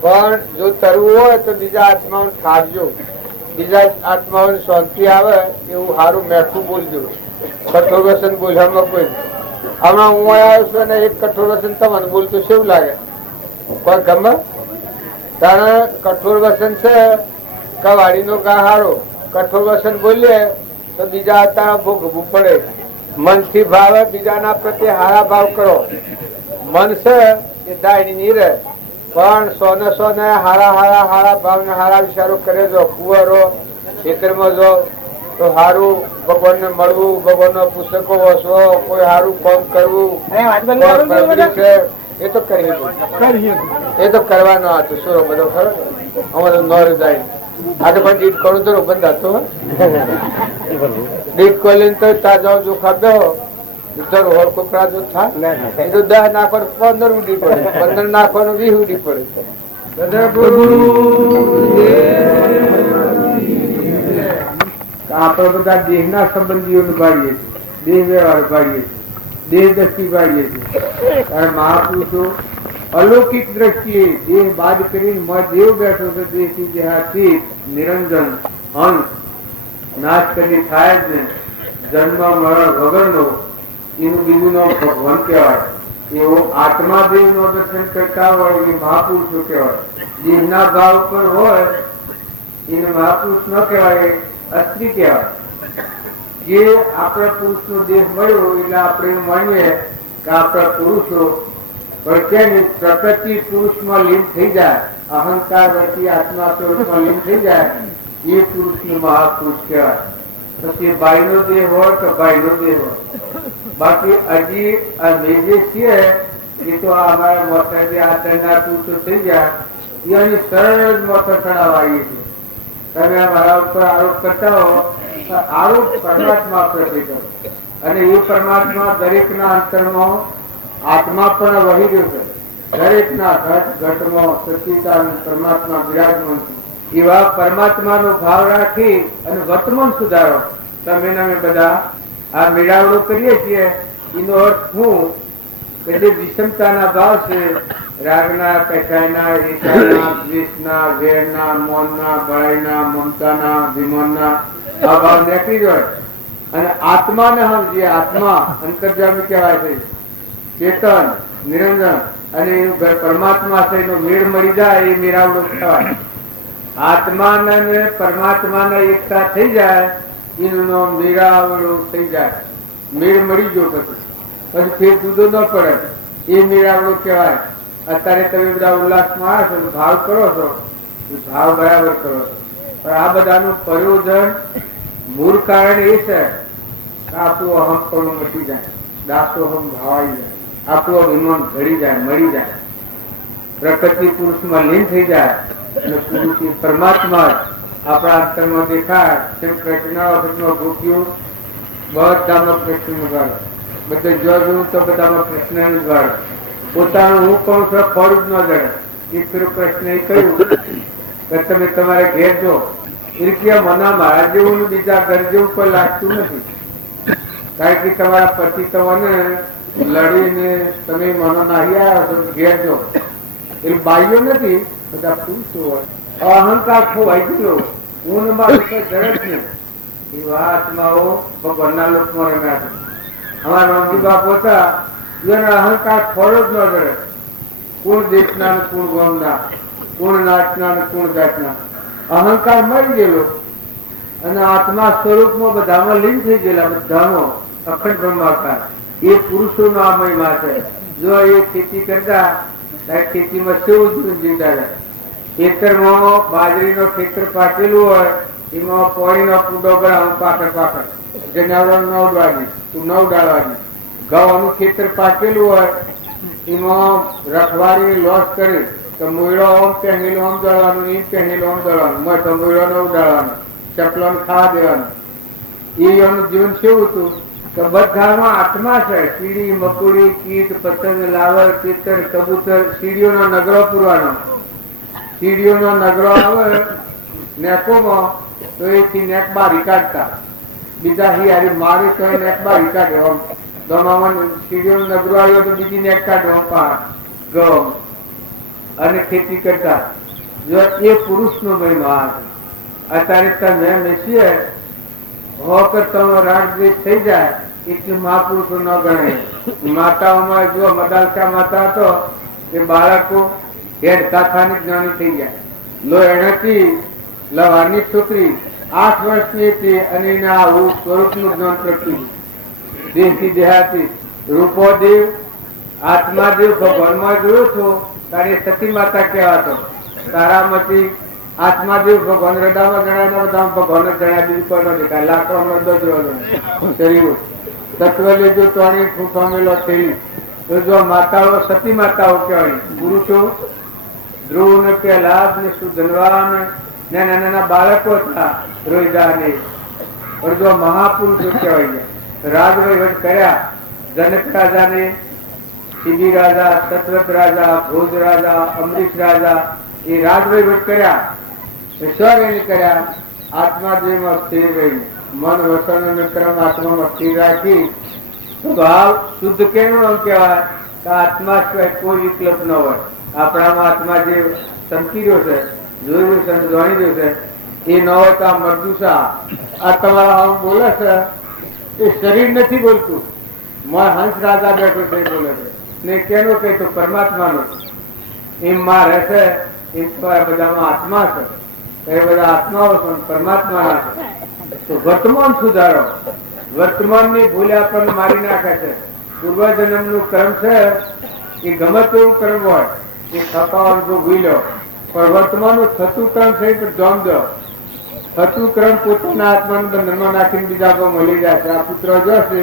પણ જો તરવું હોય તો બીજા આત્માઓને ખાવજો. બીજા આત્માઓને શાંતિ આવે એવું સારું મેઠું બોલજો. કઠોર વસન બોલવામાં કોઈ. હમણાં હું આવ્યો છું અને એક કઠોર વસન તમને બોલતું કેવું લાગે? કોઈ ગમે? કારણ કઠોર વસન છે કવાડીનો ગા હારો. કઠોર વસન બોલીએ તો બીજા હતા ભોગવવું પડે. મનથી ભાવે બીજાના પ્રત્યે હારા ભાવ કરો. મન છે એ દાયડી નહીં રહે. પણ સોને હારા ભાવ ને હારા વિચારો કરે જો. કુંવરો ખેતરમાં જો તો સારું ભગવાન ને મળવું, ભગવાન નો પુસ્તકો વાંચવો, કોઈ સારું કામ કરવું છે એ તો કરીએ. એ તો કરવાનો હતો સુરો બધો ખરો. અમારો નોર જાય આ તો પણ દીટ કરું તો બંધ હતો. દીટ કોઈ લઈને તો તાજા જો ખાધો હોળ કોકરા જો થાય એ તો 10 નાખો 15 ઉડી પડે, 15 નાખો 20 ઉડી પડે. આપણે બધા દેહ ના સંબંધીઓ ભાગીએ છીએ, દેહ વ્યવહાર ભાગીએ છીએ, દેહ દ્રષ્ટિ ભાગીએ છીએ. કારણ મહાપુરુષો અલૌકિક દ્રષ્ટિએ દેહ બાદ કરીને દેવ બેઠો છે. દેહથી દેહાથી નિરંજન અંશ નાશ કરી થાય જ ને. જન્મ મરણ વગરનો એનું બીજું નામ ભગવાન કહેવાય. એવો આત્મા દેવ નો દર્શન કરતા હોય એ મહાપુરુષો કહેવાય. દેહના ભાવ પર હોય એને મહાપુરુષ ન કહેવાય, અસ્ત્રી કહેવાય. જે આપણા પુરુષ નો દેહ મળ્યો એટલે આપણે માનીએ કે આપણા પુરુષો પ્રકૃતિ પુરુષમાં લીન થઈ જાય, અહંકાર વચ્ચે આત્મા સ્વરૂપમાં લીન થઈ જાય એ પુરુષ નું મહાપુરુષ કહેવાય. પછી ભાઈ નો દેહ હોય તો ભાઈ નો દેહ હોય. બાકી હજી જે છીએ એ તો અમારા મોટા જે આચરણના પુરુષો થઈ ગયા એની સરળ મોટા ચડાવાઈએ છે. તમે મારા ઉપર આરોપ કરતા હો, આરોપ પરમાત્મા પ્રત્યે કરો. અને એ પરમાત્મા દરેક ના અંતરમાં આત્મા પણ વહી રહ્યો છે. દરેકના ઘટમાં સચ્ચિદાનંદ પરમાત્મા બિરાજમાન છે. એવા પરમાત્માનો ભાવ રાખી અને વર્તમાન સુધારો. તમે અમે બધા આ મેળાવડો કરીએ છીએ એનો અર્થ શું કે જે વિષમતાના ભાવ છે, રાગના, કચાયના, ઈર્ષાના, દ્વેષના, વેરના, મૌનના, બળાઈના, મમતાના, વિમાનના આ ભાવ નીકળી જાય અને આત્માને સમજીએ. આત્મા અંતર્જામી કહેવાય છે, ચેતન નિરંજન, અને પરમાત્મા છે એનો મેળ મળી જાય એ મેળાવડો કહેવાય. આત્માના ને પરમાત્માના એકતા થઈ જાય એનો મેળાવડો થઈ જાય. મેળ મળી ગયો પછી ફેર જુદો ન પડે એ મેળાવડો કહેવાય. અત્યારે તમે બધા ઉલ્લાસમાં આવ્યા છો, ભાવ કરો છો, ભાવ બરાબર કરો છો, પણ આ બધાનું પ્રયોજન મૂળ કારણ એ છે કે આપણું અહમ પણ મટી જાય, દાસોહમ ભાવાઈ જાય, આપણું અભિમાન ઘડી જાય, મળી જાય, પ્રકૃતિ પુરુષમાં લીન થઈ જાય અને પુરુષ પરમાત્મા આપણા અંતરમાં દેખાય. જેમ કૃષ્ણ વખતનો ગોપીઓ બધામાં કૃષ્ણ ગળ, બધે જો જોયું તો બધામાં કૃષ્ણ ગળ, પોતાનું હું કોણ છું ખોરું જ ન જડે. એ પેલું કૃષ્ણએ કહ્યું કે તમે તમારે ઘેર જો ઈર્ષ્યા મના મારા જેવું બીજા ઘર જેવું કોઈ લાગતું નથી. કારણ કે તમારા પતિ તમને લડીને તમે મનો નાહી આવ્યા છો, ઘેર જો એ બાઈઓ નથી, બધા પુરુષો હોય. અહંકાર ખોવાઈ ગયેલો, હું મારું કઈ જડે જ નહીં. એવા આત્માઓ ભગવાનના લોકમાં રમ્યા છે. અમારા રામજી બાપુ હતા, એનો અહંકાર ખોરો જ ન જડે. કોણ દેશના ને કોણ ગોમના, કોણ નાચના ને કોણ જાતના, અહંકાર મરી ગયેલો અને આત્મા સ્વરૂપમાં બધામાં લીન થઈ ગયેલા. બધામાં અખંડ બ્રહ્માકાર. એ પુરુષોનો આ મહિમા છે. જો એ ખેતી કરતા, ખેતીમાં કેવું જીવતા જાય. ખેતરમાં બાજરીનો ખેતર પાકેલું હોય, એમાં પોળીનો કુંડો બનાવું, પાકડ પાકડ જનાવર ન ઉડવાની, તું ન ઉડાડવાની. ઘઉંનું ખેતર પાકેલું હોય, એમાં રખવાડી લોસ કરી તો મૂળો આમ પહેરેલો આમ દળવાનું, એમ પહેરેલો આમ દળવાનું, મોટો મૂળો ન ઉડાડવાનો, ચપલો ખાવા દેવાનું. એનું જીવન કેવું હતું કે બધામાં આત્મા છે. કીડી, મકોડી, કીટ, પતંગ, લાવર, તીતર, કબૂતર, સીડીઓનો નગરો પૂરવાનો. સીડીઓનો નગરો આવે નેકોમાં તો એથી નેક બારી કાઢતા, બીજા હિયારી મારે તો નેક બારી કાઢે. દમામાં સીડીઓનો નગરો આવ્યો તો બીજી નેક કાઢે ઘઉં અને ખેતી કરતા. જો એ પુરુષનો મહિમા. અત્યારે તમે બેસીએ હોકર તમે રાગ દ્વેષ થઈ જાય એટલે મહાપુરુષો ન ગણે. માતાઓમાં જો મદાલસા માતા હતો એ બાળકો હેડ કાથાની જ્ઞાની થઈ ગયા. લો એનાથી લવાની છોકરી 8 વર્ષની હતી અને એને આવું સ્વરૂપનું જ્ઞાન પ્રગટ્યું. દેશી દેહાતી રૂપોદેવ આત્માદેવ ભગવાનમાં જોયો છો તારે સતી માતા કહેવાતો. તારામાંથી આત્માદેવ ભગવાન હૃદયમાં જણાય, બધા ભગવાન જણાય, બીજું કોઈ ન દેખાય. લાખો મરદો જોયો શરીર તત્વ લેજો તો આની ફૂફામેલો થયેલી. તો જો માતાઓ સતી માતાઓ કહેવાય. પુરુષો ધ્રુવ ને પ્રહલાદ ને સુધનવાન ને નાના નાના બાળકો હતા રોહિદા ને. પણ જો મહાપુરુષો કહેવાય ગયા. રાજ વહીવટ કર્યા. જનક રાજાને, શિબી રાજા, સતવત રાજા, ભોજ રાજા, અમરીશ રાજા એ રાજ વહીવટ કર્યા. સ્વર કર્યા આત્માદેવમાં સ્થિર રહી, મન વસન અને ક્રમ આત્મામાં સ્થિર રાખી. ભાવ શુદ્ધ કેવું કહેવાય કે આત્મા સિવાય કોઈ વિકલ્પ ન હોય. આપણામાં આત્મા જે સમકી રહ્યો છે, જોઈ રહ્યો છે, જાણી રહ્યો છે એ ન હોય તો આ મરદુસા આ તમારા આમ બોલે છે એ શરીર નથી બોલતું. હંસ રાજા બેઠો છે એ બોલે છે ને કેનો કહે તો પરમાત્માનો. એમ માં રહેશે એ બધામાં આત્મા છે. એ બધા આત્માઓ છે, પરમાત્માના છે. તો વર્તમાન સુધારો. વર્તમાનની ભૂલ આપણને મારી નાખે છે. પૂર્વજન્મનું કર્મ છે એ ગમે તેવું કર્મ હોય એ ખપાવાનું જો ભૂલો, પણ વર્તમાનનું થતું કર્મ છે તો જોમ દો. થતું કર્મ પોતાના આત્માનું બંધનમાં નાખીને બીજા કોઈ મળી જાય છે. આ પુત્ર જશે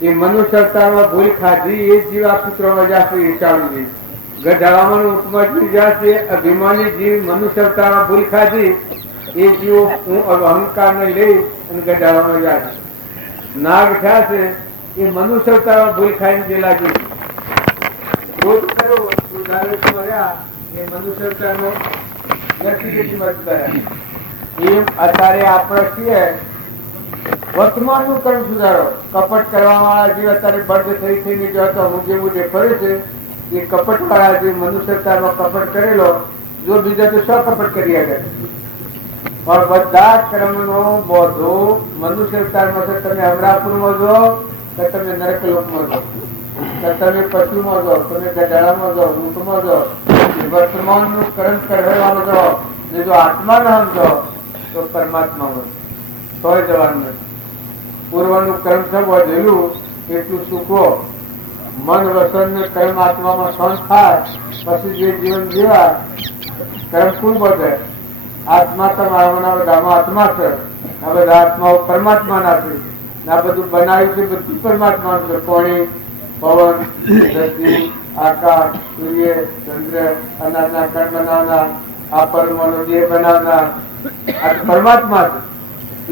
એ મનુષ્ય અવતારમાં ભૂલ ખાધી એ જીવ આ પુત્રમાં જશે એ ચાલુ જઈ. ગઢાળામાં ઉપમા જશે અભિમાની જીવ મનુષ્ય અવતારમાં ભૂલ ખાધી એ જીવો હું અહંકાર ને લઈ અને ગઢાળામાં જશે. નાગ થયા છે એ મનુષ્ય અવતારમાં ભૂલ ખાઈને જેલા જીવ. કાર્યક્રમ રહ્યા એ મનુષ્ય અવતારનો વ્યક્તિગતમાં સુધાર્યા. એમ અત્યારે આપણે છીએ વર્તમાનનું કર્મ સુધારો. કપટ કરવા વાળા જે અત્યારે બર્થ થઈને જો હતો મુજે મુજે ફરે છે એ કપટ વાળા જે મનુષ્ય અવતારમાં કપટ કરેલો જો બીજા તો શું કપટ કરી આગળ પણ બધા કર્મનો બોધો મનુષ્ય અવતારમાં છે. તમે અમરાપુરમાં જો કે તમે નરક લોકમાં જો કે તમે પશુમાં જો તમે ગધાડામાં જો ઊંટમાં જો વર્તમાનનું કર્મ કરવાનું જો ને જો આત્માને સમજો તો પરમાત્મામાં તોય જવાનું નથી. પૂર્વનું કર્મ સબ વધેલું એટલું સુખો મન વસન ને કર્મ આત્મામાં સંત થાય પછી જે જીવન જીવા કર્મ શું વધે. આત્મા તમારા બધામાં આત્મા છે. આ બધા આત્માઓ પરમાત્મા ના છે. આ બધું બનાવ્યું છે બધું પરમાત્મા છે. પાણી પવન ધરતી આકાશ સૂર્ય ચંદ્ર અનાજના કણ બનાવનાર આ પરમાણુ દેહ બનાવનાર આ પરમાત્મા છે.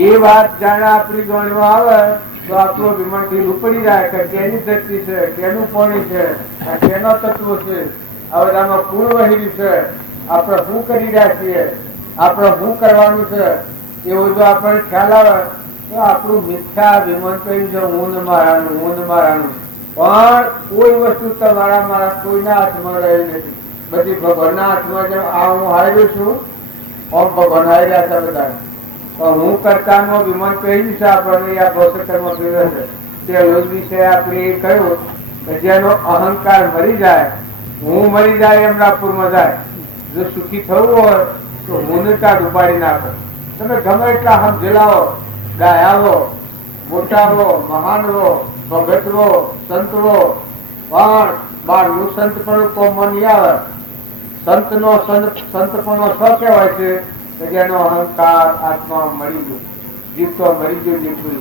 એ વાત જાણે આપણી ગણવા આવે તો આપણો વિમાન ઢીલ ઉપડી જાય કે કેની ધરતી છે કેનું પાણી છે કેનો તત્વો છે આ બધામાં પૂર્વ વહેલી છે. આપણે શું કરી રહ્યા છીએ આપણે શું કરવાનું છે એવું જો આપણને ખ્યાલ આવે તો આપણું મિથ્યા વિમાન કહ્યું છે હું ને મારાનું હું ને મારાનું. પણ કોઈ વસ્તુ તમારા મારા કોઈના હાથમાં રહી નથી. બધી ભગવાનના હાથમાં જેમ આ હું હાર્યો છું ઓમ ભગવાન હાર્યા હતા બધા. હું કરતા વિમાન કહ્યું છે આપણને આ ભૌતિકર્મ પીવે છે તે રોજ વિશે આપણે એ કહ્યું કે જેનો અહંકાર મરી જાય હું મરી જાય અમરાપુરમાં જાય. જો સુખી થવું હોય તો હું કાઢ ઉપાડી નાખો. તમે ગમે એટલા હમ જલાવો ગાયાવો મોટાવો મહાનવો ભગતવો સંતવો પણ બારનું સંત પણ કોમન આવે. સંતનો સંતપણો સ કહેવાય છે કે જેનો અહંકાર આત્મા મરી ગયો જીવતો મરી ગયો જીવતું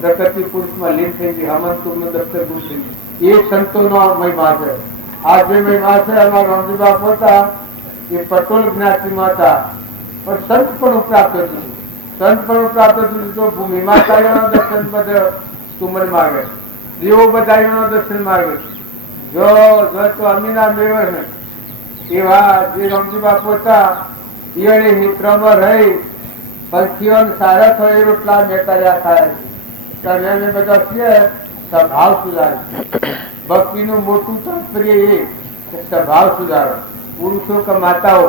પ્રકૃતિ પુરુષમાં લીન થઈ ગઈ હમંતુરનું દફતર ગુમ થઈ ગયું. એ સંતોનો મહિમા છે. આ જે મહિમા છે અમારા રામજી પોતા એ પટોલ જ્ઞાતિમાં હતા પણ સંત પણ પ્રાપ્ત થયું. સંત પણ પ્રાપ્ત થયું તો ભૂમિ માતાઓના દર્શન બધા સુમર માર્ગે દેવો બધા દર્શન માર્ગે જો તો અમીના મેવર ને એવા જે રામજી પોતા એને મિત્રમાં રહી પંખીઓ સારા થયો એ રોટલા મેળવ્યા થાય છે. બધા છીએ સ્વભાવ સુધારે. ભક્તિનું મોટું તાત્પર્ય એ સ્વભાવ સુધારો. પુરુષો કે માતાઓ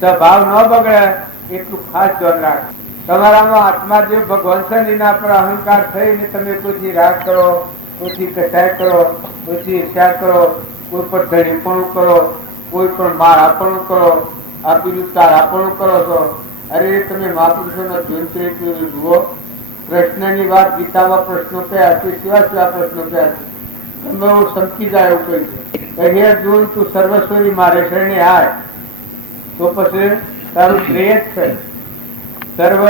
સ્વભાવ ન બગડે એટલું ખાસ ધ્યાન રાખો. તમારામાં આત્મા જે ભગવાન છે એના પર અહંકાર થઈને તમે કોઈથી રાગ કરો કોઈથી કટાય કરો કોઈથી ઈર્ષા કરો કોઈ પર ધણીપણું કરો કોઈ પણ મારાપણું કરો આપેલું તારાપણું કરો છો. અરે તમે મહાપુરુષોનો જીવનચરિત્ર જુઓ. કૃષ્ણની વાત ગીતામાં પ્રશ્નો કયા છે કેવા કેવા પ્રશ્નો કયા છે તમે એવું સમકી જાય એવું કહી છે હે અર્જુન તું સર્વસ્વરી મારે શરણે આય તો પછી તારું શ્રેય જ છે. સર્વ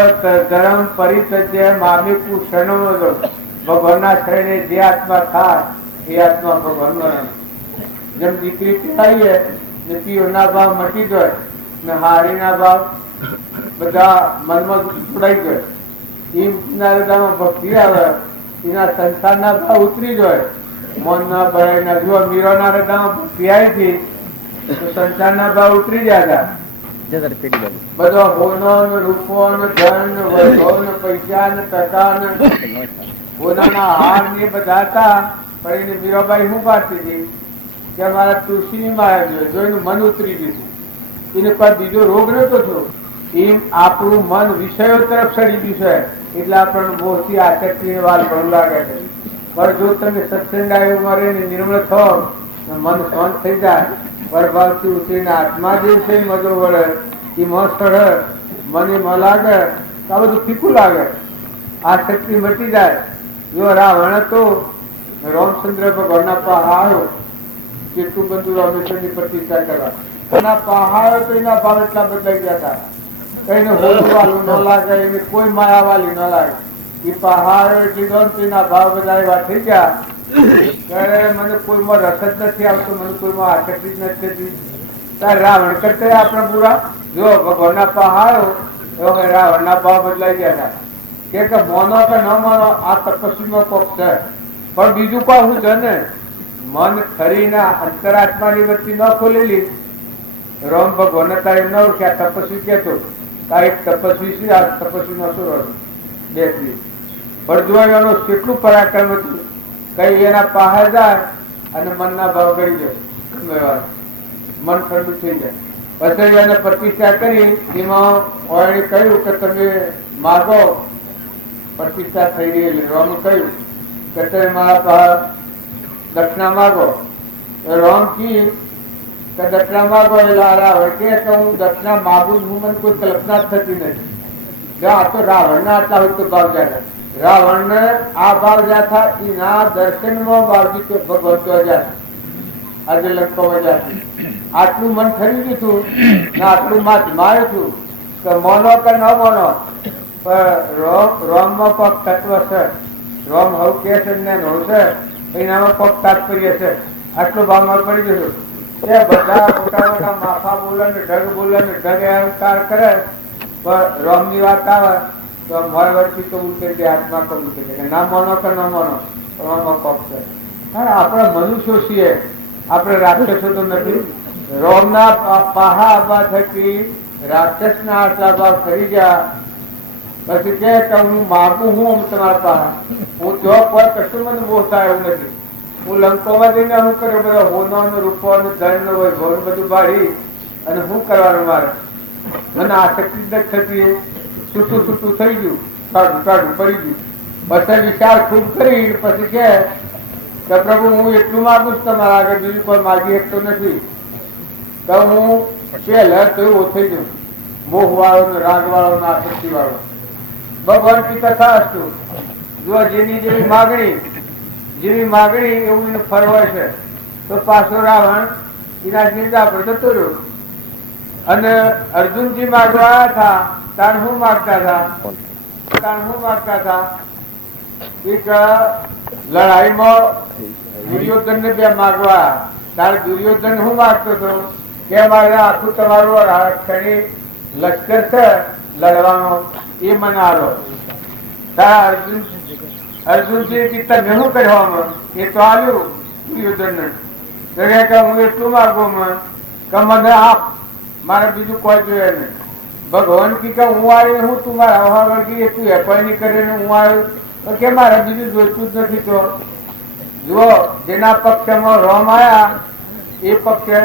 ધર્મ પરિત્યજ્ય મામેકું શરણો ભગવાનના શરણે જે આત્મા થાય એ આત્મા ભગવાન. જેમ દીકરી પીડાઈએ ને પીઓના ભાવ મટી જાય ને હારીના ભાવ બધા મનમાં જોડાઈ જાય. એમના હૃદયમાં ભક્તિ આવે એના સંસારના ભાવ ઉતરી જાય. મનના ભરાયના જો મીરાના હૃદયમાં ભક્તિ આવી હતી તો સંસારના ભાવ ઉતરી ગયા હતા. બધો હોનો ને રૂપો ને ધન ને વૈભવ ને પૈસા ને ટકા ને હોનાના હાર ને બધા હતા. પણ એને મીરાબાઈ શું પાડતી હતી કે અમારા તુલસીની માયા જોઈએ જો એનું મન ઉતરી ગયું. એને કોઈ બીજો રોગ નતો થયો. એમ આપણું મન વિષયો તરફ સડી ગયું છે એટલે આપણને બહુથી આસક્તિ વાલ ભણું લાગે છે. પણ જો તમે સત્સંગ આવ્યો મારે નિર્મળ થો મન શાંત થઈ જાય પરભાવથી ઉતરીને આત્મા જે છે મજો વળે એ મન સડે મને ન લાગે તો આ બધું ફીકું લાગે. આસક્તિ મટી જાય. જો રાવણ હતો રામચંદ્ર ભગવાનના પહાડો કેટલું બધું રામેશ્વરની પ્રતિષ્ઠા કરવા એના પહાડો તો એના ભાવ એટલા બદલાઈ ગયા હતા. કઈને હોલું વાલું ન લાગે એને કોઈ માયા વાલી ન લાગે. એ પહાડો એટલી ગણ એના ભાવ બધા એવા થઈ ગયા ત્યારે મને કોઈમાં રસ જ નથી આવતો મને કોઈમાં આસક્તિ જ નથી થતી. ત્યારે રાવણ કરતા આપણે પૂરા જો ભગવાનના પહાડો એવા રાવણના ભાવ બદલાઈ ગયા હતા કે મોનો કે ન મોનો આ તપસ્વીનો કોક છે પણ બીજું કોઈ શું છે ને મન ખરીના અંતરાત્માની વચ્ચે ન ખોલેલી રામ ભગવાન તારે ન ઓળખ્યા તપસ્વી કેતો આ એક તપસ્વી છે, આ તપસ્વી નો સુર બેસવી ભરજવાઈનો કેટલું પરાક્રમ હતું. કઈ એના પાસે જાય અને મનના ભાવ કરી જાય, મન ઠંડુ થઈ જાય. પછી એને પ્રતિષ્ઠા કરી એમાં ઓયણે કહ્યું કે તમે માગો, પ્રતિષ્ઠા થઈ ગયેલી. રામ કહ્યું કે તમે મારા પાસે દક્ષિણા માગો. રામ કી કે દક્ષિણા માગો એટલે રાવણ કે હું દક્ષિણા માગું છું, મને કોઈ કલ્પના જ થતી નથી. આ તો રાવણ ના આટલા હોય તો ભાવ જાય. રાવણ ને આ ભાવ જાથા એના દર્શનમાં ભાવજી તો ભગવતો જાય. આજે લંકામાં જાય આટલું મન ખરી દીધું ને આટલું માર્યું છું કે મોનો કે ન મોનો પણ રોમમાં પગ તત્વ છે. રોમ હવ કે છે ને નો છે એનામાં પગ તાત્પર્ય છે. આટલું ભાવમાં પડી જશું. એ બધા મોટા મોટા માથા બોલે ને ઢગ અહંકાર કરે પણ રોમ ની વાત આવે તો મોર વર્ષી કબૂલ કરી દે, આત્મા કબૂલ કરી દે. ના મોનો કે ન મોનો રોમમાં પગ છે. કારણ આપણે મનુષ્યો છીએ, આપણે રાક્ષસો તો નથી. રોમના પાહા આવવા થકી રાક્ષસ ના આટલા ભાવ કરી ગયા. પછી કે હું માગું હું તમારા પાહા, હું જો કોઈ કશું મને મોહ થાય એવું નથી. હું લંકોમાં જઈને શું કર્યો બધો હોનો રૂપો ધન હોય ભોન બધું બાળી અને શું કરવાનું મારે? મને આસક્તિ જ થતી, છૂટું થઈ ગયું, કાઢું પડી ગયું. પછી વિચાર ખૂબ કરી પછી કે પ્રભુ હું એટલું માગું છું તમારા આગળ, બીજું કોઈ માગી શકતો નથી. તો હું પહેલા તો એવું થઈ ગયું મોહ વાળો, રાગ વાળો, આસક્તિ વાળો. ભગવાન કી કથા હતું. જો જેની જેવી માગણી એવું એનું ફળ હોય છે. તો પાછો રાવણ એના ચિંતા પર જતો રહ્યો. અને અર્જુનજી માગવા હતા તાણ હું માગતા હતા એક લડાઈમાં દુર્યોધન ને બે માગવા. તારે દુર્યોધન હું માગતો હતો કે મારે આખું તમારું ક્ષણી લશ્કર છે લડવાનો એ મને આલો. તારા અર્જુનજી તમે શું કરવામાં એ તો આવ્યું દુર્યોધન ને. હું એટલું માગું કે મને આપ, મારે બીજું કોઈ જોઈએ નહીં. ભગવાન કી કે હું આવ્યો હું તું મારા વહાવર્ગી તું એપાય નહીં કરે ને હું આવ્યો કે મારે બીજું જોઈતું જ નથી. તો જુઓ જેના પક્ષમાં રોમ આયા એ પક્ષે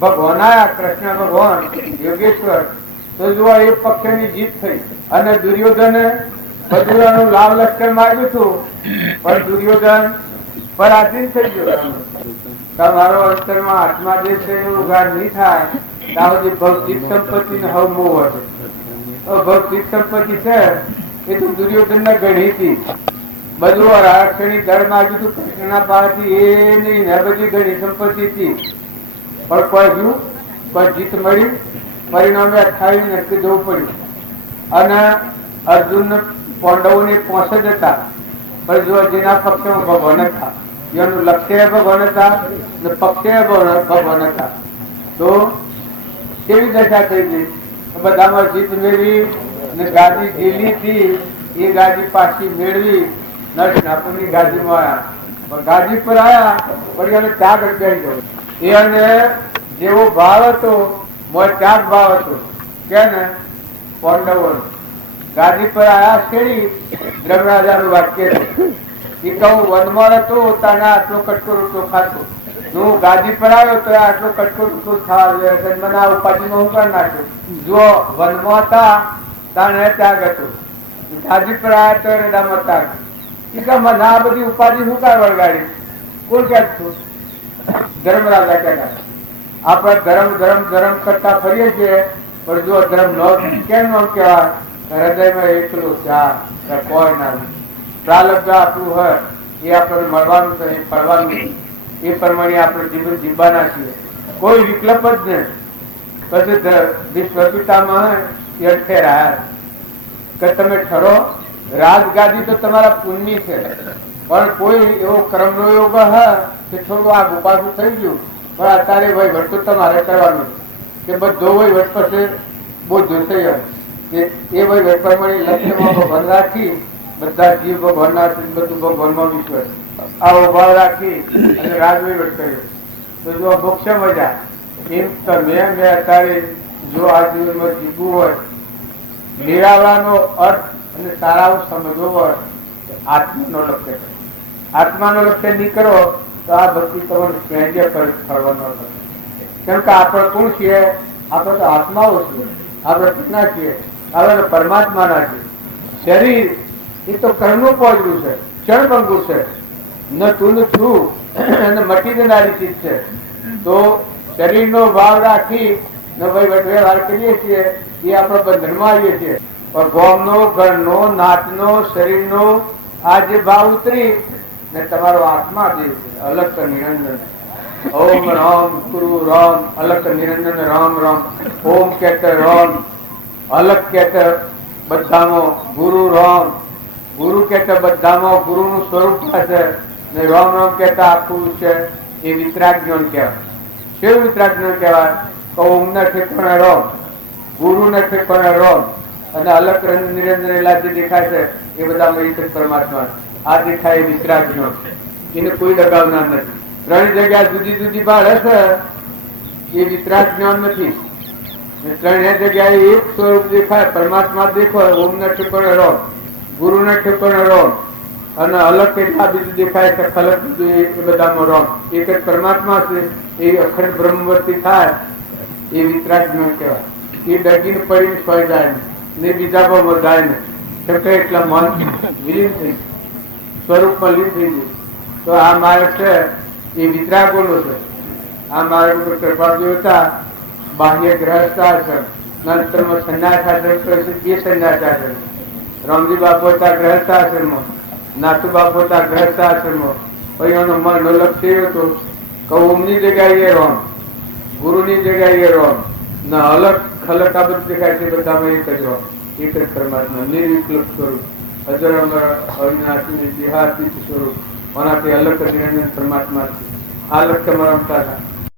ભગવાન આયા, કૃષ્ણ ભગવાન યોગેશ્વર. તો જુઓ એ પક્ષની જીત થઈ. અને દુર્યોધને બધું લાભ લશ્કર માર્યું હતું પણ દુર્યોધન પરાધીન થઈ ગયો. તમારો અંતરમાં આત્મા જે છે એ ઉઘાડ નહીં થાય ત્યાં સુધી ભૌતિક સંપત્તિ ને હવ મોહ હશે. ભૌતિક સંપત્તિ છે એ તો દુર્યોધન ને ગણી હતી. બધું રાક્ષણી દળ માગ્યું હતું કૃષ્ણના પાસેથી એ નહીં ને બધી ઘણી સંપત્તિ હતી. પણ કોઈ જીત મળી, પરિણામે 28 નક્કી જવું પડ્યું. અને અર્જુન પાંડવો ની પહોંચે જ હતા પણ જો જેના પક્ષમાં ભગવાન હતા એનું લક્ષ્ય ભગવાન હતા ને પક્ષે ભગવાન હતા. તો કેવી દશા થઈ ગઈ? બધામાં જીત મેળવી ને ગાદી ગયેલી હતી એ ગાદી પાછી મેળવી નરસિંહની ગાદીમાં આવ્યા. પણ ગાદી પર આવ્યા પણ એને ત્યાગ બેસી ગયો. એને જેવો ભાવ હતો ત્યાગ ભાવ હતો કે ને પાંડવો ગાદી પર આયા શેરી ધર્મરાજાનું વાક્ય છે કે હું વનમાં હતો તાને આટલો કટકો રોટલો ખાતો, હું ગાદી પર આવ્યો તો આટલો કટકો રોટલો ખાવા જોઈએ. મને આ ઉપાધિમાં હું કરી નાખ્યો. જો વનમાં હતા તાને ત્યાગ હતો, ગાદી પર આવ્યા તો હૃદયમાં ત્યાગ. કે મને આ બધી ઉપાધિ હું કાંઈ વળગાડી? કોણ કે છું? ધર્મરાજા કહેતા આપણે ધર્મ કરતા ફરીએ છીએ પણ જો ધર્મ કેમ ન કહેવાય? હૃદયમાં એકલું કોઈ ના પ્રાલબ્ધ આપણું હોય એ આપણને મળવાનું છે, પડવાનું એ પ્રમાણે આપણે જીવન જીવવાના છીએ. કોઈ વિકલ્પ જ નહીં. પછી વિશ્વપિતામાં ઠેરાયા કે તમે ઠરો રાજગાદી તો તમારા પુણ્ય છે પણ કોઈ એવો કર્મનો યોગ હોય કે થોડું આ ઉપાસું થઈ ગયું પણ અત્યારે વહીવટ તો તમારે કરવાનું કે બધો વહીવટ પછી બહુ જોશે. એ વહીવટ પ્રમાણે લક્ષ્યમાં ભગવાન રાખી બધા જીવ ભગવાનના બધું ભગવાનમાં વિશ્વાસ આ ઉભા રાખી અને રાજવહીવટ કર્યો. તો જો મોક્ષ મજા એમ તમે મેં અત્યારે જો આ જીવનમાં જીવવું હોય, નિરાળાનો અર્થ અને તારાઓ સમજવો હોય, આત્માનો લક્ષ્ય કરો. આત્માનો લક્ષ્ય નહીં કરો તો આ ભક્તિ તમારું સ્વૈર્ય ફરવાનો નથી. કેમ કે આપણે કોણ છીએ? આપણે તો આત્માઓ છીએ. આપણે કેટલા છીએ? આપણે તો પરમાત્માના છીએ. શરીર એ તો કર્મનું પહોંચવું છે, ક્ષણભંગુર છે, ન તું છું અને મટી જનારી ચીજ છે. તો શરીરનો ભાવ રાખી ને ભાઈ વ્યવહાર કરીએ છીએ એ આપણે બંધનમાં આવીએ છીએ. પણ ગોમનો, ઘરનો, નાતનો, શરીરનો આ જે ભાવ ઉતરી ને તમારો આત્મા જે છે અલગ નિરંજન. ઓમ રામ ગુરુ રામ અલગ નિરંજન રામ રામ. ઓમ કહેતે રામ, અલગ કહેતે બધામાં ગુરુ રામ. ગુરુ કહેતા બધામાં ગુરુનું સ્વરૂપ છે ને રામ રામ કહેતા આખું છે. એ વિતરાગ જ્ઞાન કહેવાય. કેવું વિતરાગ જ્ઞાન કહેવાય? તો ઓમના ઠેકાણે રામ, ગુરુના ઠેકાણે રામ અને અલગ નિરંજન એલા જે દેખાય છે એ બધામાં એક જ પરમાત્મા. આ દેખાય એ વિતરાગ જ્ઞાન, એને કોઈ દગાવનાર નથી. ત્રણ જગ્યા જુદી જુદી બાળ હશે એ વિતરાગ જ્ઞાન નથી. ત્રણે જગ્યાએ એક સ્વરૂપ દેખાય, પરમાત્મા દેખાય. ઓમના ઠેકાણે રામ, ગુરુના ઠેકાણે રામ અને અલગ કેટલા બીજું દેખાય છે ખલક એ બધામાં રામ. એક જ પરમાત્મા છે. એ અખંડ બ્રહ્મવર્તી થાય એ વિતરાગ જ્ઞાન કહેવાય. એ ડગીને પડીને સોય જાય ને બીજા ભાવમાં જાય ને કેમ કે એટલા મન વિલીન થઈ સ્વરૂપમાં લીન થઈ ગયું. તો આ માર્ગ છે એ વિતરાગોનો છે. આ માર્ગ ઉપર કૃપા જોતા બાહ્ય ગ્રહસ્થાશ્રમ, નંતરમાં સંન્યાસાશ્રમ એ સંન્યાસાશ્રમ. રામજી બાપુ હતા ગ્રહસ્થાશ્રમમાં, નાથુ બાપુ હતા ગ્રહસ્થાશ્રમમાં. પછી એનો મન લક્ષ્ય હતું કે ઓમની જગ્યાએ રામ, ગુરુની જગ્યાએ રામ ને અલગ ખલક આ બધું દેખાય છે બધામાં એક જ રામ, એક જ પરમાત્મા નિર્વિકલ્પ સ્વરૂપ, અજર અમર અવિનાશી દેહાતીત સ્વરૂપ. ઓનાથી અલગ નિરંજન પરમાત્મા છે. આ લક્ષ્યમાં રમતા હતા.